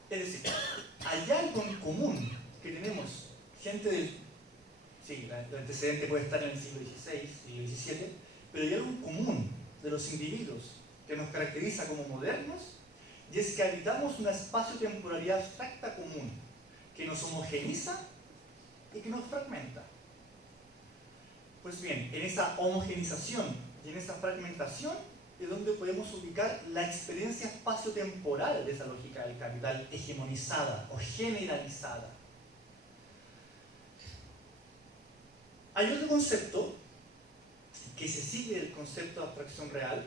Es decir, hay algo en común que tenemos, gente del... Sí, el antecedente puede estar en el siglo XVI, siglo XVII, pero hay algo en común de los individuos que nos caracteriza como modernos, y es que habitamos una espacio-temporalidad abstracta común, que nos homogeniza y que nos fragmenta. Pues bien, en esa homogenización y en esa fragmentación es donde podemos ubicar la experiencia espacio-temporal de esa lógica del capital hegemonizada o generalizada. Hay otro concepto que se sigue del concepto de abstracción real,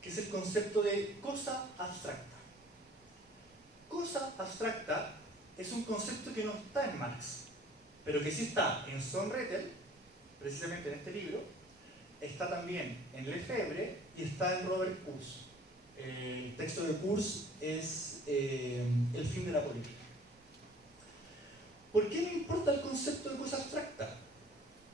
que es el concepto de cosa abstracta. Cosa abstracta es un concepto que no está en Marx, pero que sí está en Sonretel, precisamente en este libro, está también en Lefebvre y está en Robert Kurz. El texto de Kurz es El fin de la política. ¿Por qué me importa el concepto de cosa abstracta?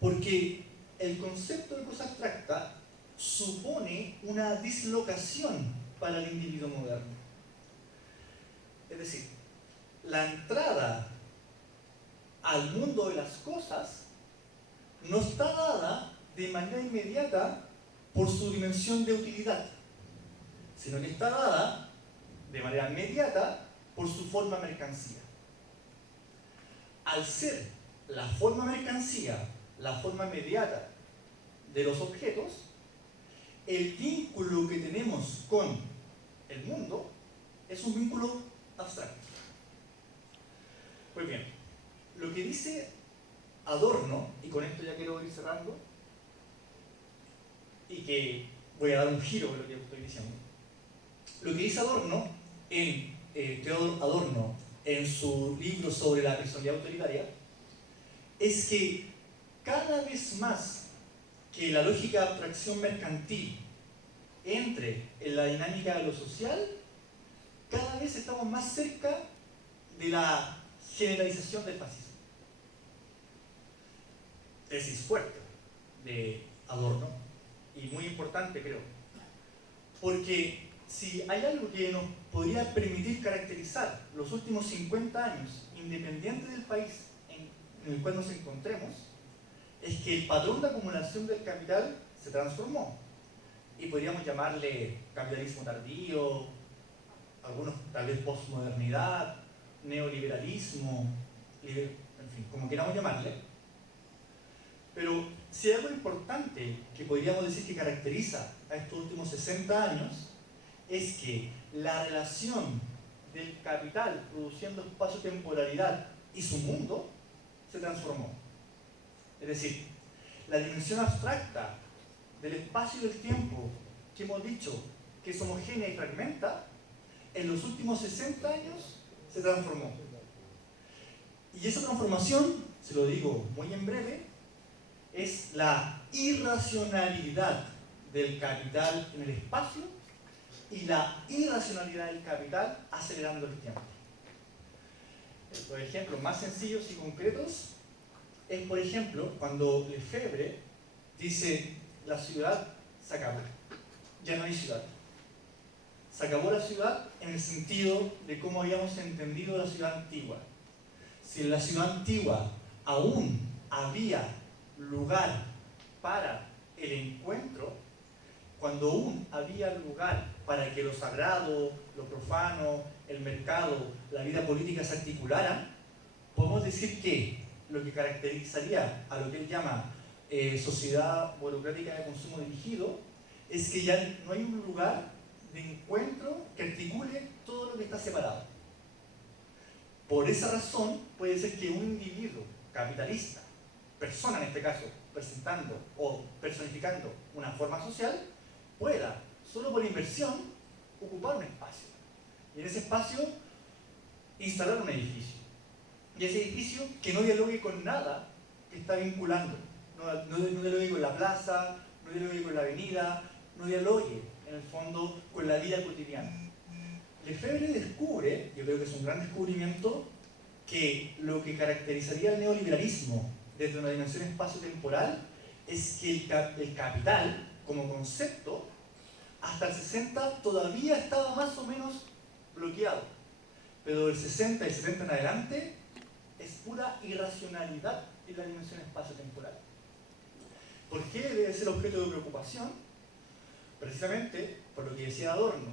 Porque el concepto de cosa abstracta supone una dislocación para el individuo moderno. Es decir, la entrada al mundo de las cosas no está dada de manera inmediata por su dimensión de utilidad, sino que está dada de manera inmediata por su forma mercancía. Al ser la forma mercancía la forma inmediata de los objetos, el vínculo que tenemos con el mundo es un vínculo abstracto. Pues bien, lo que dice Adorno, y con esto ya quiero ir cerrando, y que voy a dar un giro a lo que estoy diciendo. Lo que dice Adorno, Theodor Adorno, en su libro sobre la personalidad autoritaria, es que cada vez más que la lógica de abstracción mercantil entre en la dinámica de lo social, cada vez estamos más cerca de la generalización del fascismo. Tesis fuerte de Adorno, y muy importante creo, porque si hay algo que nos podría permitir caracterizar los últimos 50 años, independiente del país en el cual nos encontremos, es que el patrón de acumulación del capital se transformó. Y podríamos llamarle capitalismo tardío, algunos tal vez postmodernidad, neoliberalismo, en fin, como queramos llamarle. Pero si hay algo importante que podríamos decir que caracteriza a estos últimos 60 años, es que la relación del capital produciendo espacio-temporalidad y su mundo se transformó. Es decir, la dimensión abstracta del espacio y del tiempo que hemos dicho que es homogénea y fragmenta, en los últimos 60 años se transformó. Y esa transformación, se lo digo muy en breve, es la irracionalidad del capital en el espacio y la irracionalidad del capital acelerando el tiempo. Los ejemplos más sencillos y concretos es, por ejemplo, cuando Lefebvre dice la ciudad se acabó, ya no hay ciudad. Se acabó la ciudad en el sentido de cómo habíamos entendido la ciudad antigua. Si en la ciudad antigua aún había lugar para el encuentro, cuando aún había lugar para que lo sagrado, lo profano, el mercado, la vida política se articularan, podemos decir que lo que caracterizaría a lo que él llama sociedad burocrática de consumo dirigido es que ya no hay un lugar de encuentro que articule todo lo que está separado. Por esa razón puede ser que un individuo capitalista, persona en este caso, presentando o personificando una forma social, pueda, solo por inversión, ocupar un espacio. Y en ese espacio instalar un edificio. Y ese edificio que no dialogue con nada que está vinculando. No dialogue con la plaza, no dialogue con la avenida, no dialogue, en el fondo, con la vida cotidiana. Lefebvre descubre, yo creo que es un gran descubrimiento, que lo que caracterizaría el neoliberalismo desde una dimensión espacio-temporal es que el capital, como concepto, hasta el 60 todavía estaba más o menos bloqueado. Pero del 60 y 70 en adelante es pura irracionalidad en la dimensión espacio-temporal. ¿Por qué debe ser objeto de preocupación? Precisamente por lo que decía Adorno.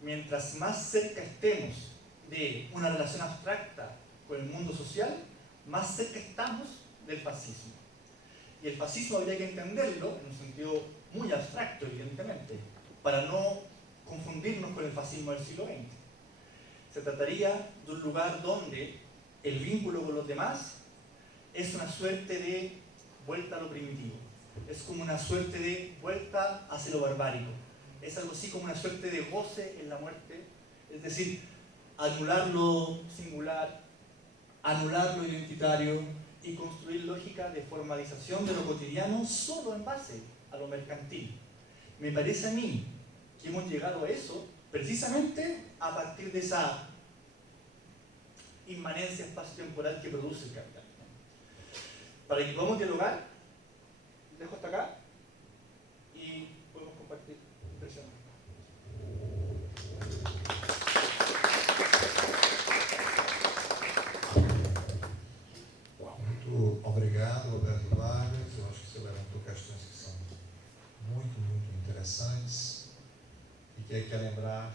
Mientras más cerca estemos de una relación abstracta con el mundo social, más cerca estamos del fascismo. Y el fascismo habría que entenderlo en un sentido muy abstracto, evidentemente, para no confundirnos con el fascismo del siglo XX. Se trataría de un lugar donde el vínculo con los demás es una suerte de vuelta a lo primitivo. Es como una suerte de vuelta hacia lo barbárico. Es algo así como una suerte de goce en la muerte. Es decir, anular lo singular, anular lo identitario y construir lógica de formalización de lo cotidiano solo en base a lo mercantil. Me parece a mí que hemos llegado a eso precisamente a partir de esa inmanencia espacio-temporal que produce el capital. Para que podamos dialogar, dejo hasta acá y podemos compartir impresiones. Muito obrigado, Roberto Vargas. Eu acho que você levantou questões que são muito, muito interessantes e que quer lembrar,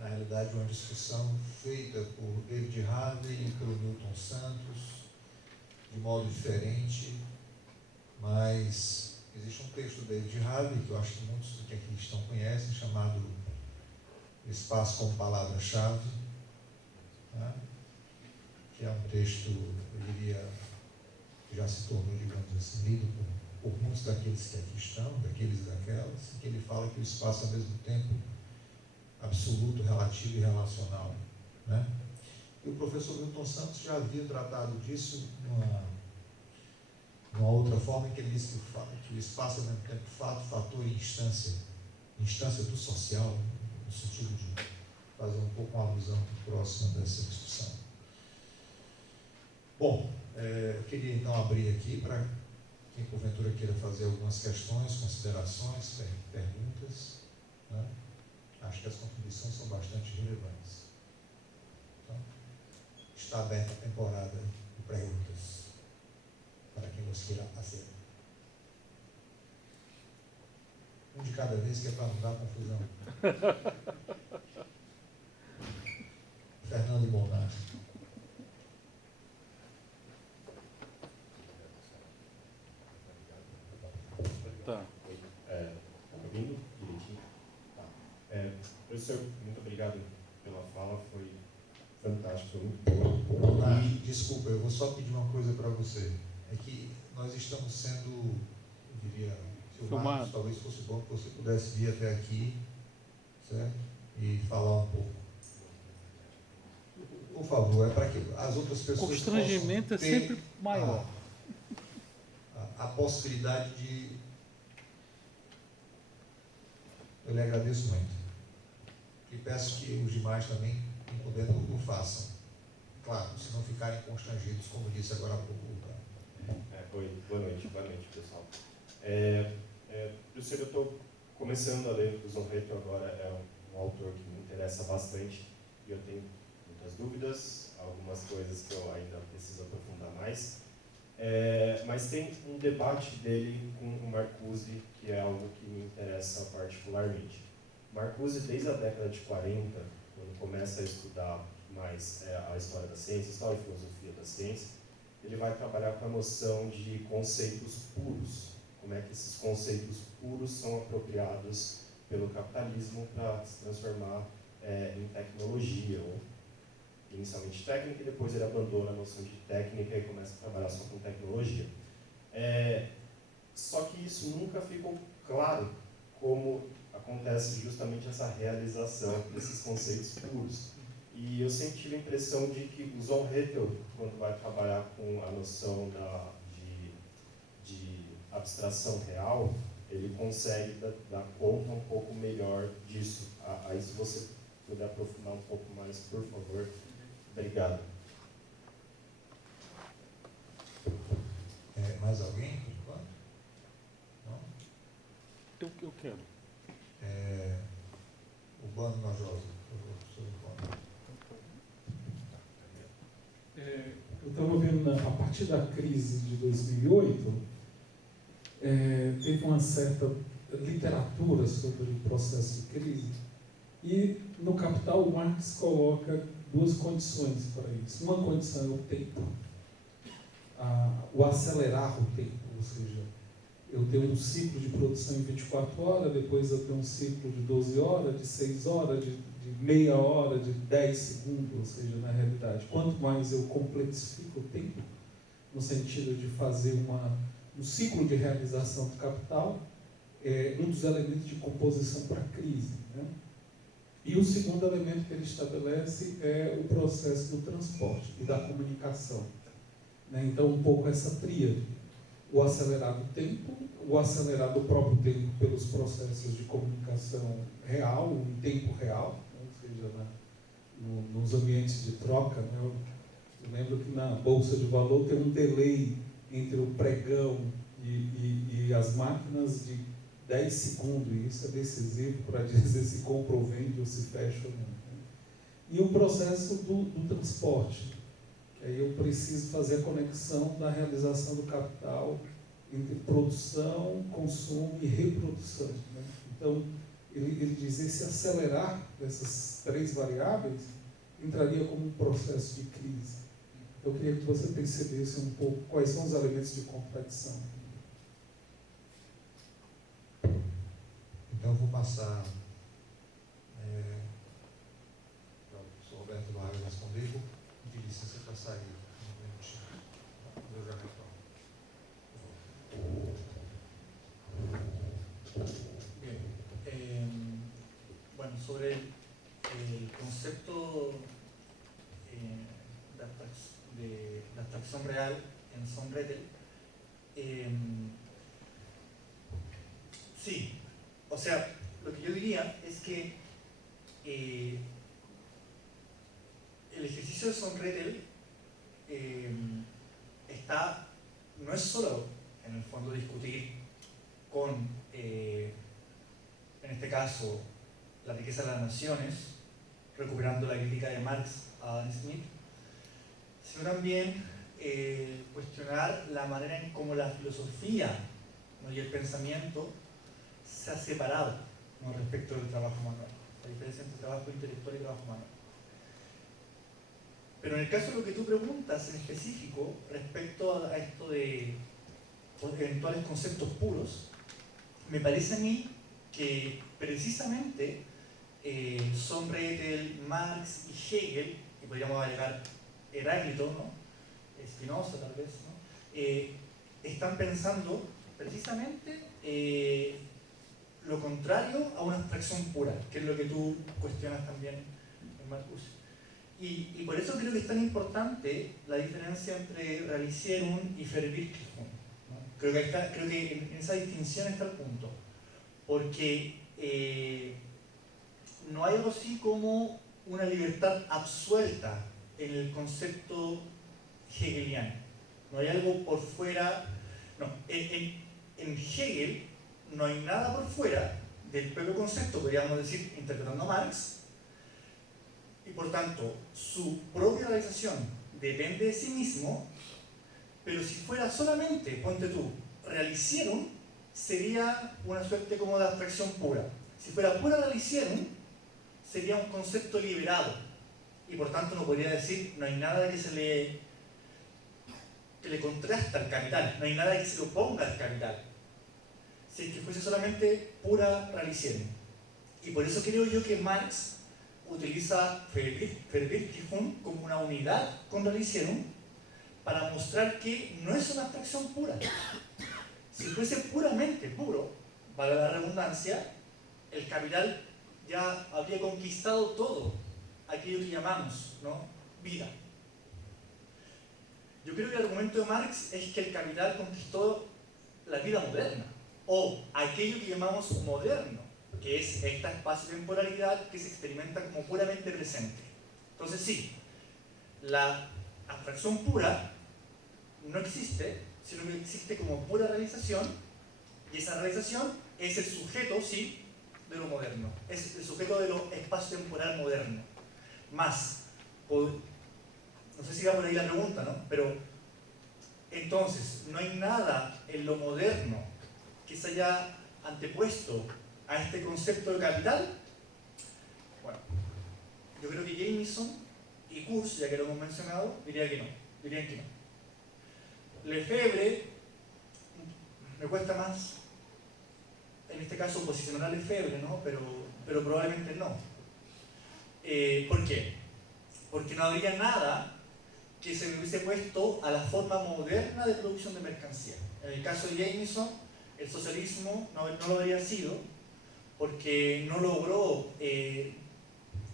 na realidade, uma discussão feita por David Harvey e pelo Newton Santos, de modo diferente, mas existe um texto do David Harvey, que eu acho que muitos que aqui estão conhecem, chamado Espaço como Palavra-Chave, né? Que é um texto, eu diria, que já se tornou, digamos assim, lido por muitos daqueles que aqui estão, daqueles e daquelas, que ele fala que o espaço é ao mesmo tempo absoluto, relativo e relacional, né? E o professor Milton Santos já havia tratado disso numa outra forma, em que ele disse que o espaço é ao mesmo tempo fato, fator e instância do social, no sentido de fazer um pouco uma alusão próxima dessa discussão. Bom, eu queria então abrir aqui para quem porventura queira fazer algumas questões, considerações, perguntas, né? Acho que as contribuições são bastante relevantes. Então, está aberta a temporada de perguntas para quem nos queira fazer. Um de cada vez, que é para não dar confusão. Fernando Molnar. Tá. Ouvindo direitinho? Tá. Professor, muito obrigado pela fala, foi fantástico, foi muito boa. Ah, desculpa, eu vou só pedir uma coisa para você. É que nós estamos sendo, eu diria, filmados. Talvez fosse bom que você pudesse vir até aqui, certo? E falar um pouco. Por favor, é para que as outras pessoas O constrangimento é sempre maior. A possibilidade de... Eu lhe agradeço muito. E peço que os demais também, em poder, o façam. Claro, se não ficarem constrangidos, como disse agora há pouco. Boa noite, pessoal. Professor, eu estou começando a ler o Zonreto agora, é um autor que me interessa bastante e eu tenho muitas dúvidas, algumas coisas que eu ainda preciso aprofundar mais. Mas tem um debate dele com o Marcuse, que é algo que me interessa particularmente. Marcuse, desde a década de 40, quando começa a estudar mais a história da ciência, história e filosofia da ciência, ele vai trabalhar com a noção de conceitos puros. Como é que esses conceitos puros são apropriados pelo capitalismo para se transformar em tecnologia, ou inicialmente técnica, e depois ele abandona a noção de técnica e começa a trabalhar só com tecnologia. Só que isso nunca ficou claro como acontece justamente essa realização desses conceitos puros. E eu sempre tive a impressão de que o Zon Hettel, quando vai trabalhar com a noção de abstração real, ele consegue dar conta um pouco melhor disso. Aí, se você puder aprofundar um pouco mais, por favor. Obrigado. Mais alguém, por enquanto? Não? Eu quero. Urbano Nojosa, por favor, professor Urbano. Eu estava vendo, a partir da crise de 2008, teve uma certa literatura sobre o processo de crise, e no Capital o Marx coloca duas condições para isso. Uma condição é o tempo, o acelerar o tempo, ou seja, eu tenho um ciclo de produção em 24 horas, depois eu tenho um ciclo de 12 horas, de 6 horas, de meia hora, de 10 segundos, ou seja, na realidade, quanto mais eu complexifico o tempo, no sentido de fazer um ciclo de realização do capital, um dos elementos de composição para a crise, né? E o segundo elemento que ele estabelece é o processo do transporte e da comunicação, né? Então, um pouco essa tríade: o acelerado tempo, o acelerado próprio tempo pelos processos de comunicação real, em tempo real, né? Ou seja, nos ambientes de troca, né? Eu lembro que na Bolsa de Valor tem um delay entre o pregão e as máquinas de 10 segundos, e isso é decisivo para dizer se compra ou vende ou se fecha ou não, né? E o processo do transporte, que aí eu preciso fazer a conexão da realização do capital entre produção, consumo e reprodução, né? Então, ele diz, esse acelerar dessas três variáveis entraria como um processo de crise. Eu queria que você percebesse um pouco quais são os elementos de contradição. Então, eu vou passar para o professor Roberto Vargas responder. Vou pedir licença para sair um minutinho. Eu já retorno. Bien. Bueno, sobre el concepto de la abstracción real en Zon Hettel, sí, o sea, lo que yo diría es que el ejercicio de Zon Hettel no es solo, en el fondo, discutir con, en este caso, la riqueza de las naciones, recuperando la crítica de Marx a Adam Smith, sino también cuestionar la manera en cómo la filosofía, ¿no?, y el pensamiento se ha separado, ¿no?, respecto del trabajo manual, la diferencia entre trabajo intelectual y trabajo manual. Pero en el caso de lo que tú preguntas en específico, respecto a esto de eventuales conceptos puros, me parece a mí que precisamente Zon Hettel, Marx y Hegel, y podríamos agregar Heráclito, ¿no?, Spinoza tal vez, ¿no?, están pensando precisamente lo contrario a una abstracción pura, que es lo que tú cuestionas también en Marcuse. Y por eso creo que es tan importante la diferencia entre Realisierung y Verwirklichung, ¿no? Creo que en esa distinción está el punto, porque no hay algo así como una libertad absuelta en el concepto hegeliano. No hay algo por fuera. No, en Hegel no hay nada por fuera del propio concepto, podríamos decir, interpretando a Marx, y por tanto su propia realización depende de sí mismo, Pero si fuera solamente, ponte tú, realicierum, sería una suerte como de abstracción pura. Si fuera pura realicierum, sería un concepto liberado. Y por tanto no podría decir, no hay nada que le contrasta al capital, no hay nada que se lo ponga al capital. Si es que fuese solamente pura realicierum. Y por eso creo yo que Marx utiliza Verwirklichung como una unidad con realicierum para mostrar que no es una abstracción pura. Si fuese puramente puro, vale la redundancia, el capital ya habría conquistado todo aquello que llamamos, ¿no?, vida. Yo creo que el argumento de Marx es que el capital conquistó la vida moderna, o aquello que llamamos moderno, que es esta espacio-temporalidad que se experimenta como puramente presente. Entonces sí, la abstracción pura no existe, sino que existe como pura realización, y esa realización es el sujeto, sí, de lo moderno, es el sujeto de lo espacio-temporal moderno. Más, no sé si va por ahí la pregunta, ¿no? Pero entonces, no hay nada en lo moderno que se haya antepuesto a este concepto de capital. Bueno, yo creo que Jameson y Kurz, ya que lo hemos mencionado, dirían que no. Lefebvre, me cuesta más en este caso posicionar a Lefebvre, ¿no? Pero probablemente no. ¿Por qué? Porque no habría nada que se le hubiese puesto a la forma moderna de producción de mercancía. En el caso de Jameson, el socialismo no lo habría sido porque no logró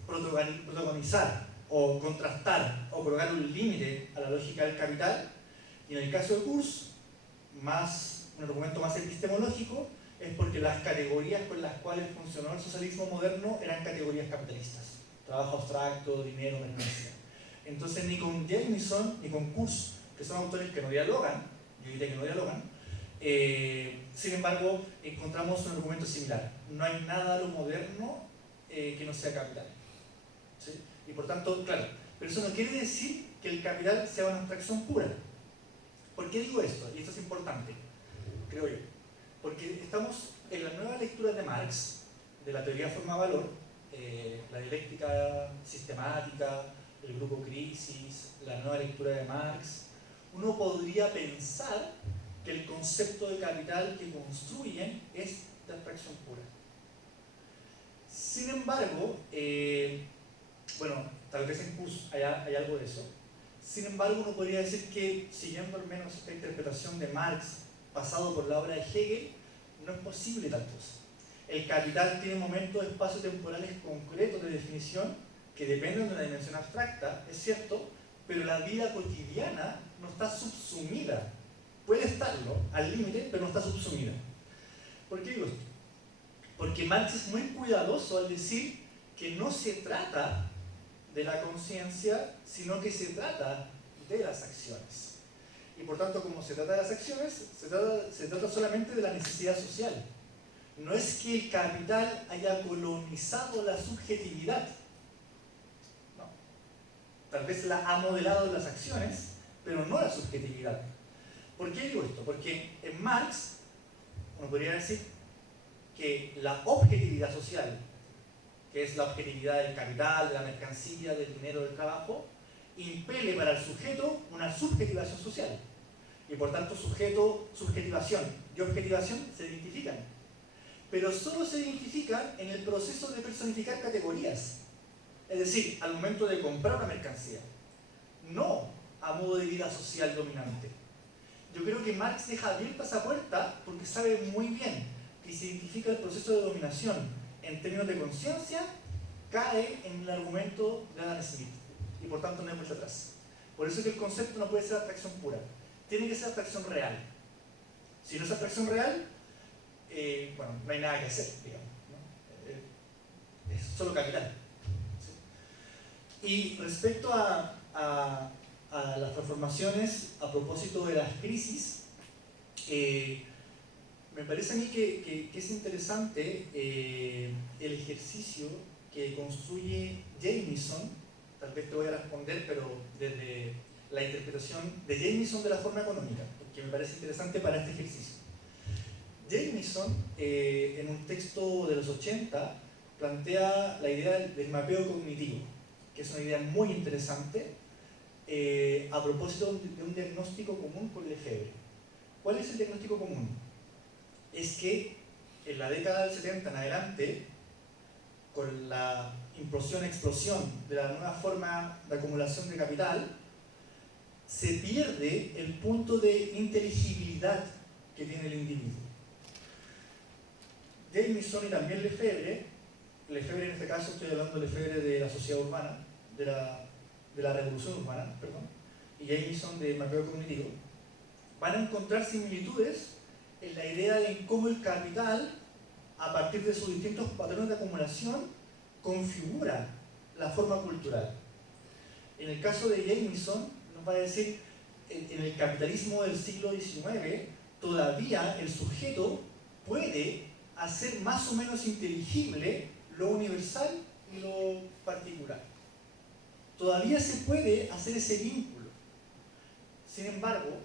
protagonizar o contrastar o colocar un límite a la lógica del capital. Y en el caso de Kurz, un argumento más epistemológico, es porque las categorías con las cuales funcionó el socialismo moderno eran categorías capitalistas: trabajo abstracto, dinero, mercancía. Entonces ni con Jameson ni con Kurz, que son autores que no dialogan, yo diría que no dialogan, sin embargo encontramos un argumento similar: no hay nada de lo moderno que no sea capital, ¿sí? Y por tanto, claro, pero eso no quiere decir que el capital sea una abstracción pura. ¿Por qué digo esto? Y esto es importante, creo yo, porque estamos en la nueva lectura de Marx, de la teoría forma-valor, la dialéctica sistemática, el grupo Crisis, la nueva lectura de Marx. Uno podría pensar que el concepto de capital que construyen es de abstracción pura. Sin embargo, bueno, tal vez en Kurz hay algo de eso. Sin embargo, uno podría decir que, siguiendo al menos esta interpretación de Marx pasado por la obra de Hegel, no es posible tal cosa. El capital tiene momentos espacio-temporales concretos de definición que dependen de una dimensión abstracta, es cierto, pero la vida cotidiana no está subsumida. Puede estarlo al límite, pero no está subsumida. ¿Por qué digo esto? Porque Marx es muy cuidadoso al decir que no se trata de la conciencia, sino que se trata de las acciones. Y por tanto, como se trata de las acciones, se trata solamente de la necesidad social. No es que el capital haya colonizado la subjetividad. No. Tal vez la ha modelado en las acciones, pero no la subjetividad. ¿Por qué digo esto? Porque en Marx, uno podría decir que la objetividad social, que es la objetividad del capital, de la mercancía, del dinero, del trabajo, impele para el sujeto una subjetivación social. Y por tanto, sujeto, subjetivación y objetivación se identifican. Pero solo se identifican en el proceso de personificar categorías. Es decir, al momento de comprar una mercancía. No a modo de vida social dominante. Yo creo que Marx deja abierta esa puerta porque sabe muy bien que si identifica el proceso de dominación en términos de conciencia, cae en el argumento de Adam Smith. Y por tanto no hay vuelta atrás. Por eso es que el concepto no puede ser abstracción pura. Tiene que ser abstracción real. Si no es abstracción real, bueno, no hay nada que hacer, digamos, ¿no? Es solo capital. ¿Sí? Y respecto a las transformaciones, a propósito de las crisis, me parece a mí que es interesante el ejercicio que construye Jameson. Tal vez te voy a responder, pero desde la interpretación de Jamieson de la forma económica, que me parece interesante para este ejercicio. Jamieson, en un texto de los 80, plantea la idea del mapeo cognitivo, que es una idea muy interesante a propósito de un diagnóstico común con Lefebvre. ¿Cuál es el diagnóstico común? Es que en la década del 70 en adelante, con la explosión de la nueva forma de acumulación de capital, se pierde el punto de inteligibilidad que tiene el individuo. Jamieson y también Lefebvre en este caso estoy hablando de Lefebvre de la sociedad urbana, de la revolución urbana, perdón, y Jamieson de mapeo cognitivo, van a encontrar similitudes en la idea de cómo el capital, a partir de sus distintos patrones de acumulación, configura la forma cultural. En el caso de Jamieson, nos va a decir, en el capitalismo del siglo XIX, todavía el sujeto puede hacer más o menos inteligible lo universal y lo particular. Todavía se puede hacer ese vínculo. Sin embargo,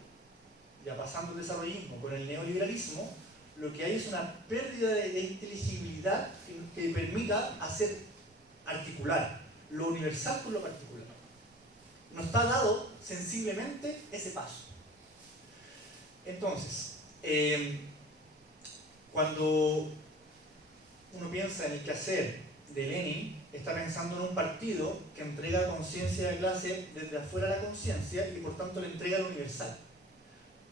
ya pasando el desarrollismo con el neoliberalismo, lo que hay es una pérdida de inteligibilidad que permita hacer articular lo universal con lo particular. No está dado sensiblemente ese paso. Entonces, cuando uno piensa en el quehacer de Lenin, está pensando en un partido que entrega conciencia de clase desde afuera de la conciencia y por tanto le entrega lo universal.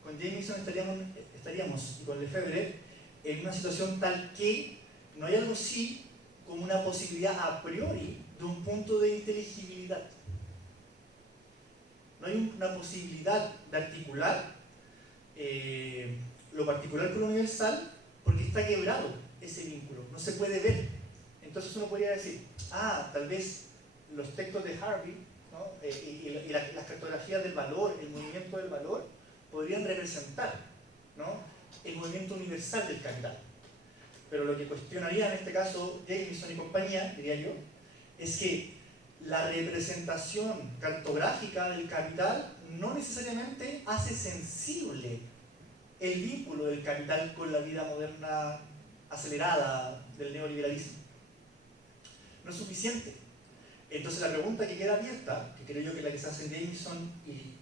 Con Jamieson estaríamos, y con Lefebvre, en una situación tal que no hay algo así como una posibilidad a priori de un punto de inteligibilidad. No hay una posibilidad de articular lo particular con lo universal porque está quebrado ese vínculo, no se puede ver. Entonces uno podría decir, tal vez los textos de Harvey, ¿no? y las cartografías del valor, el movimiento del valor, podrían representar, ¿no? el movimiento universal del capital. Pero lo que cuestionaría en este caso Jamieson y compañía, diría yo, es que la representación cartográfica del capital no necesariamente hace sensible el vínculo del capital con la vida moderna acelerada del neoliberalismo. No es suficiente. Entonces la pregunta que queda abierta, que creo yo que es la que se hace Jamieson y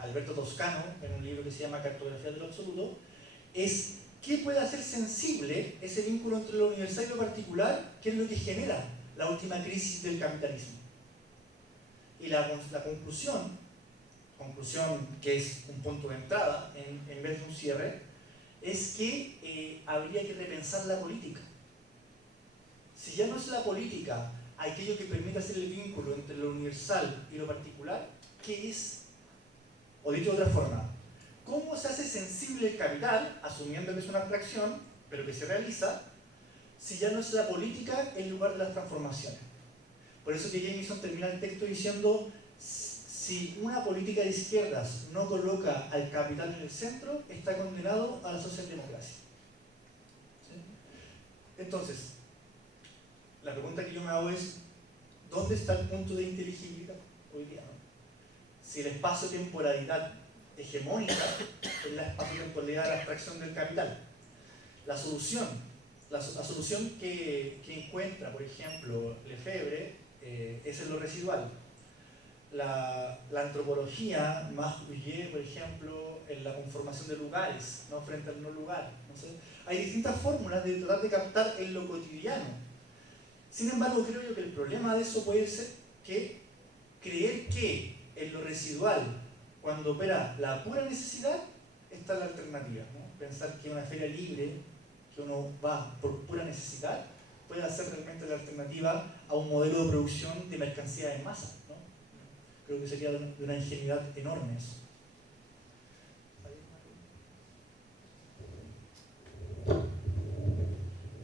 Alberto Toscano en un libro que se llama Cartografía de lo Absoluto, es ¿qué puede hacer sensible ese vínculo entre lo universal y lo particular, que es lo que genera la última crisis del capitalismo? Y la conclusión que es un punto de entrada en vez de un cierre, es que habría que repensar la política. Si ya no es la política aquello que permite hacer el vínculo entre lo universal y lo particular, ¿qué es? O dicho de otra forma, ¿cómo se hace sensible el capital, asumiendo que es una abstracción, pero que se realiza, si ya no es la política el lugar de las transformaciones? Por eso que Jamieson termina el texto diciendo, si una política de izquierdas no coloca al capital en el centro, está condenado a la socialdemocracia. ¿Sí? Entonces, la pregunta que yo me hago es, ¿dónde está el punto de inteligibilidad hoy día? ¿No? Si el espacio-temporalidad hegemónica es la espacio-temporalidad de la abstracción del capital. La solución que encuentra, por ejemplo, Lefebvre, es en lo residual. La antropología, más Bouillet, por ejemplo, en la conformación de lugares, ¿no? Frente al no lugar. ¿No sé? Hay distintas fórmulas de tratar de captar en lo cotidiano. Sin embargo, creo yo que el problema de eso puede ser que creer que en lo residual, cuando opera la pura necesidad, está la alternativa, ¿no? Pensar que una feria libre, que uno va por pura necesidad, puede ser realmente la alternativa a un modelo de producción de mercancía en masa, ¿no? Creo que sería de una ingenuidad enorme eso.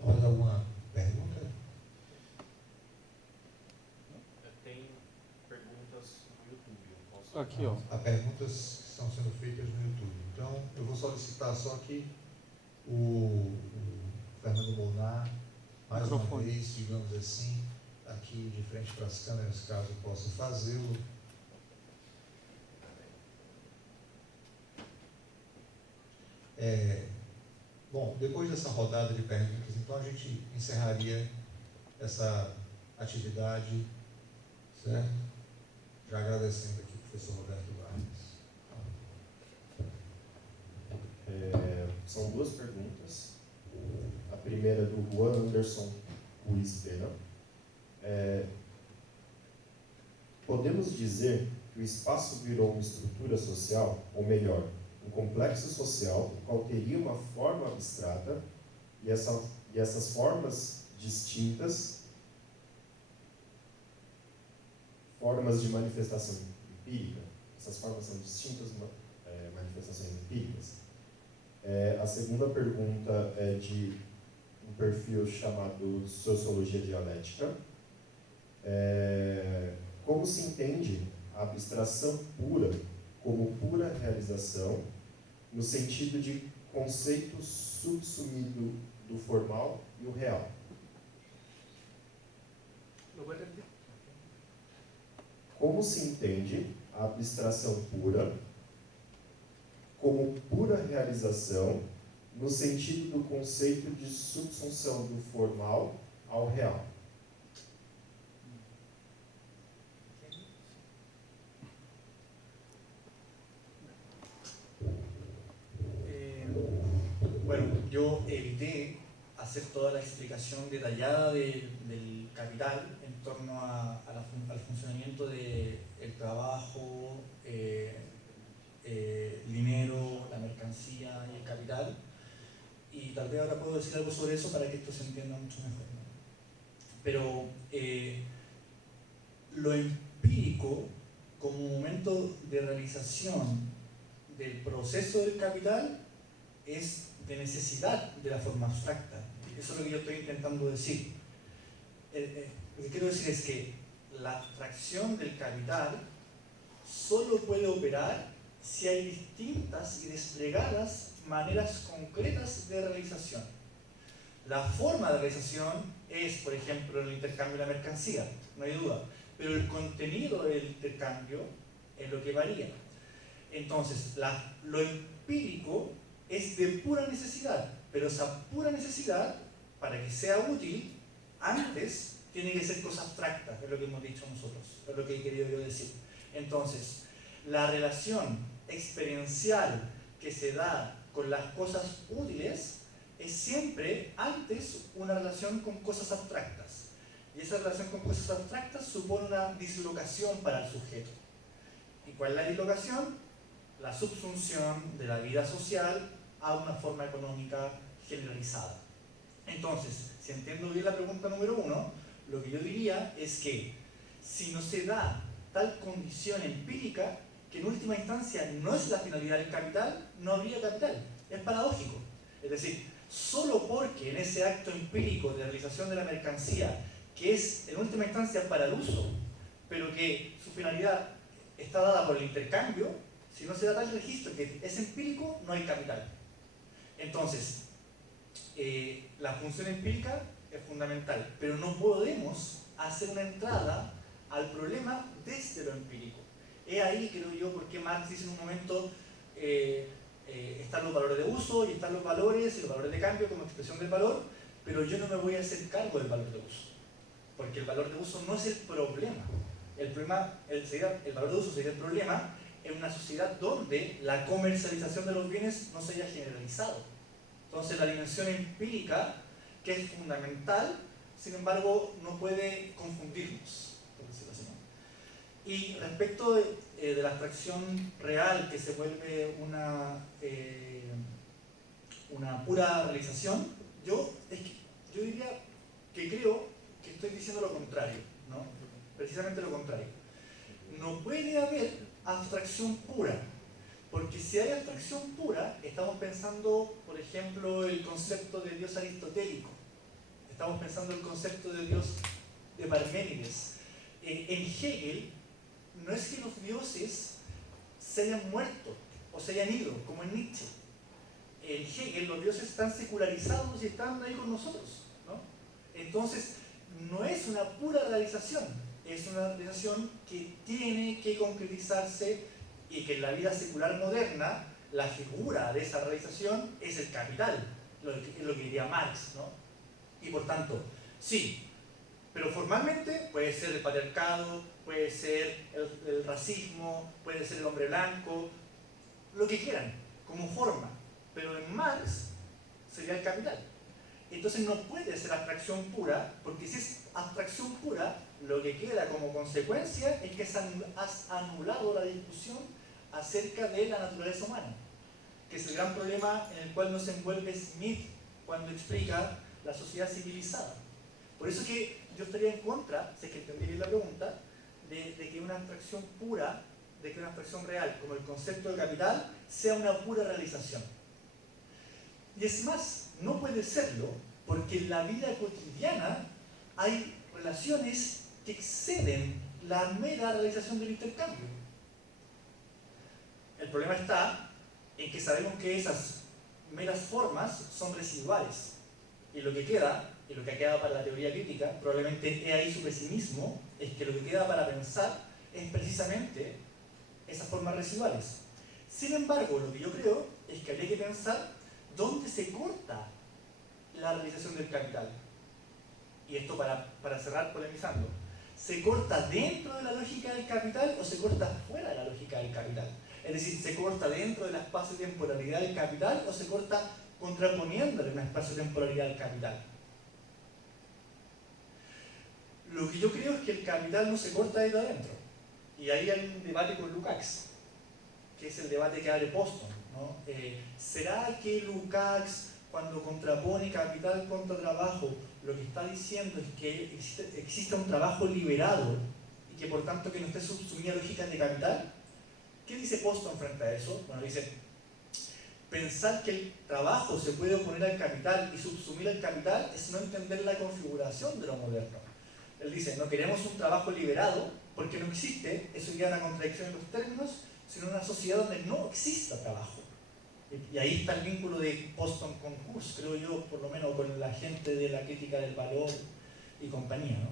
Mais alguma pergunta? Tem perguntas no YouTube. Eu posso... Aqui, ó. Há perguntas que estão sendo feitas no YouTube. Então, eu vou solicitar só que o Fernando Molnar, mais uma Microfone. vez, digamos assim, aqui de frente para as câmeras, caso possa fazê-lo. Bom, depois dessa rodada de perguntas, então a gente encerraria essa atividade, certo? Já agradecendo aqui o professor Roberto Vargas. São duas perguntas. A primeira é do Juan Anderson Ruiz Pena. Podemos dizer que o espaço virou uma estrutura social, ou melhor, um complexo social, qual teria uma forma abstrata e essas formas distintas, formas de manifestação empírica, essas formas são distintas manifestações empíricas. A segunda pergunta é de um perfil chamado Sociologia Dialética. Como se entende a abstração pura como pura realização, no sentido de conceito subsumido do formal e o real? Como se entende a abstração pura como pura realização, no sentido do conceito de subsunção do formal ao real? Bueno, yo evité hacer toda la explicación detallada del capital en torno al funcionamiento del trabajo, dinero, la mercancía y el capital. Y tal vez ahora puedo decir algo sobre eso para que esto se entienda mucho mejor, ¿no? Pero lo empírico como momento de realización del proceso del capital es de necesidad de la forma abstracta. Eso es lo que yo estoy intentando decir. Lo que quiero decir es que la abstracción del capital solo puede operar si hay distintas y desplegadas maneras concretas de realización. La forma de realización es, por ejemplo, el intercambio de la mercancía, no hay duda, pero el contenido del intercambio es lo que varía. Entonces, lo empírico es de pura necesidad, pero esa pura necesidad, para que sea útil, antes tiene que ser cosa abstracta, es lo que hemos dicho nosotros, es lo que he querido yo decir. Entonces, la relación experiencial que se da con las cosas útiles es siempre antes una relación con cosas abstractas. Y esa relación con cosas abstractas supone una dislocación para el sujeto. ¿Y cuál es la dislocación? La subsunción de la vida social a una forma económica generalizada. Entonces, si entiendo bien la pregunta número 1, lo que yo diría es que si no se da tal condición empírica, que en última instancia no es la finalidad del capital, no habría capital. Es paradójico. Es decir, solo porque en ese acto empírico de realización de la mercancía, que es en última instancia para el uso, pero que su finalidad está dada por el intercambio, si no se da tal registro que es empírico, no hay capital. Entonces, la función empírica es fundamental, pero no podemos hacer una entrada al problema desde lo empírico. Es ahí, creo yo, porque Marx dice en un momento están los valores de uso y están los valores y los valores de cambio como expresión del valor, pero yo no me voy a hacer cargo del valor de uso, porque el valor de uso no es el problema. El valor de uso sería el problema en una sociedad donde la comercialización de los bienes no se haya generalizado. Entonces la dimensión empírica, que es fundamental, sin embargo no puede confundirnos, por decirlo así, ¿no? Y respecto de la abstracción real que se vuelve una pura realización, yo diría que creo que estoy diciendo lo contrario, ¿no? Precisamente lo contrario. No puede haber abstracción pura, porque si hay abstracción pura, estamos pensando, por ejemplo, el concepto de Dios aristotélico, estamos pensando el concepto de Dios de Parménides. En Hegel, no es que los dioses se hayan muerto o se hayan ido, como en Nietzsche. En Hegel los dioses están secularizados y están ahí con nosotros, ¿no? Entonces, no es una pura realización, es una realización que tiene que concretizarse y que en la vida secular moderna la figura de esa realización es el capital, lo que diría Marx, ¿no? Y por tanto, sí, pero formalmente puede ser el patriarcado, puede ser el racismo, puede ser el hombre blanco, lo que quieran, como forma, pero en Marx sería el capital. Entonces no puede ser abstracción pura, porque si es abstracción pura, lo que queda como consecuencia es que has anulado la discusión acerca de la naturaleza humana, que es el gran problema en el cual nos envuelve Smith cuando explica la sociedad civilizada. Por eso que yo estaría en contra, si es que entendí bien la pregunta, de que una abstracción pura, de que una abstracción real, como el concepto de capital, sea una pura realización. Y es más, no puede serlo, porque en la vida cotidiana hay relaciones que exceden la mera realización del intercambio. El problema está en que sabemos que esas meras formas son residuales, y lo que queda, y lo que ha quedado para la teoría crítica, probablemente he ahí su pesimismo, es que lo que queda para pensar es precisamente esas formas residuales. Sin embargo, lo que yo creo es que habría que pensar dónde se corta la realización del capital. Y esto para cerrar polemizando. ¿Se corta dentro de la lógica del capital o se corta fuera de la lógica del capital? Es decir, ¿se corta dentro del espacio-temporalidad del capital o se corta contraponiéndole una espacio-temporalidad al capital? Lo que yo creo es que el capital no se corta desde adentro. Y ahí hay un debate con Lukács, que es el debate que abre Poston, ¿no? ¿Será que Lukács, cuando contrapone capital contra trabajo, lo que está diciendo es que existe un trabajo liberado y que por tanto que no esté subsumido a lógicas de capital? ¿Qué dice Poston frente a eso? Bueno, dice, pensar que el trabajo se puede oponer al capital y subsumir al capital es no entender la configuración de lo moderno. Él dice, no queremos un trabajo liberado porque no existe, eso ya es una contradicción en los términos, sino una sociedad donde no exista trabajo. Y ahí está el vínculo de Poston con Hus, creo yo, por lo menos con la gente de la crítica del valor y compañía, ¿no?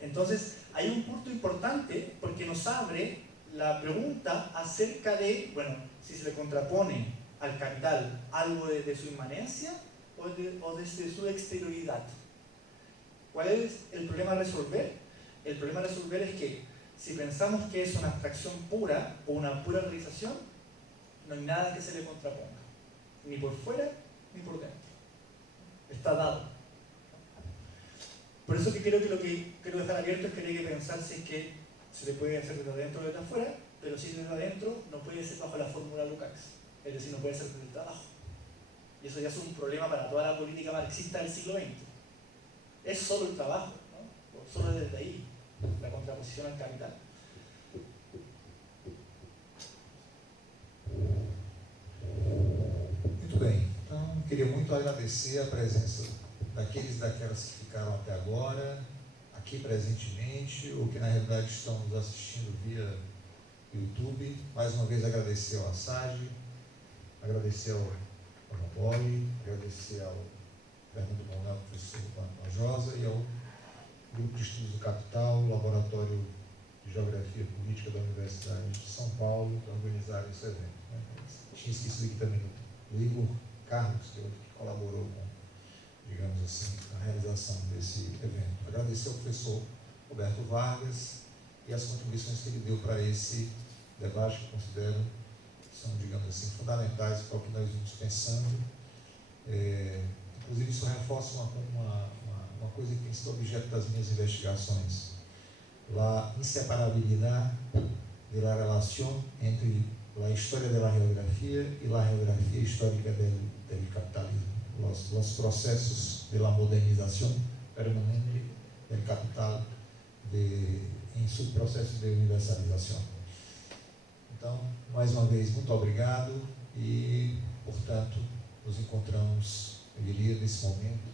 Entonces, hay un punto importante porque nos abre la pregunta acerca de, bueno, si se le contrapone al capital algo de su inmanencia o desde su exterioridad. ¿Cuál es el problema a resolver? El problema a resolver es que si pensamos que es una abstracción pura o una pura realización, no hay nada que se le contraponga, ni por fuera ni por dentro. Está dado. Por eso que creo que lo que quiero dejar abierto es que hay que pensar si es que se le puede hacer desde adentro o desde afuera, pero si es desde adentro no puede ser bajo la fórmula Lukács, es decir, no puede ser desde el trabajo. Y eso ya es un problema para toda la política marxista del siglo XX. Es solo el trabajo, ¿no? O solo desde ahí, la contraposición al capital. Muito bem, então queria muito agradecer a presença daqueles e daquelas que ficaram até agora, aqui presentemente, ou que na realidade estão nos assistindo via YouTube. Mais uma vez agradecer ao Assage, agradecer ao Romboli, agradecer ao Fernando Monal, professor Pantojosa, e ao Grupo de Estudos do Capital, Laboratório de Geografia Política da Universidade de São Paulo, que organizaram esse evento, né? Tinha esquecido aqui também do Igor Carlos, que é outro que colaborou com, digamos assim, a realização desse evento. Agradecer ao professor Roberto Vargas e as contribuições que ele deu para esse debate, que considero que são, digamos assim, fundamentais para o que nós vimos pensando. Inclusive, isso reforça uma coisa que tem sido objeto das minhas investigações: a inseparabilidade da relação entre a história da geografia e a geografia histórica do capitalismo. Os processos de modernização permanente do capital em seu processo de universalização. Então, mais uma vez, muito obrigado e, portanto, nos encontramos, eu diria, nesse momento,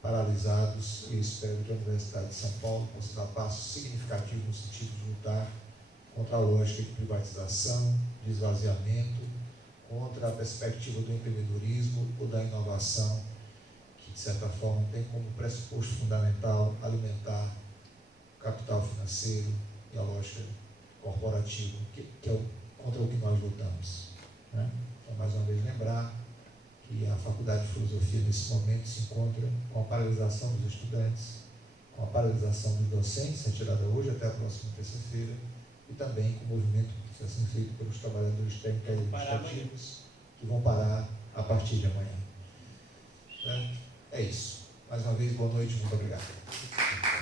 paralisados, e espero que a Universidade de São Paulo possa dar passos significativos no sentido de lutar contra a lógica de privatização, de esvaziamento, contra a perspectiva do empreendedorismo ou da inovação, que, de certa forma, tem como pressuposto fundamental alimentar o capital financeiro e a lógica corporativa, que é contra o que nós lutamos, né? Então, mais uma vez, lembrar que a Faculdade de Filosofia, nesse momento, se encontra com a paralisação dos estudantes, com a paralisação dos docentes, retirada hoje até a próxima terça-feira, e também com o movimento que está sendo feito pelos trabalhadores técnicos e administrativos, que vão parar a partir de amanhã. É isso. Mais uma vez, boa noite, muito obrigado.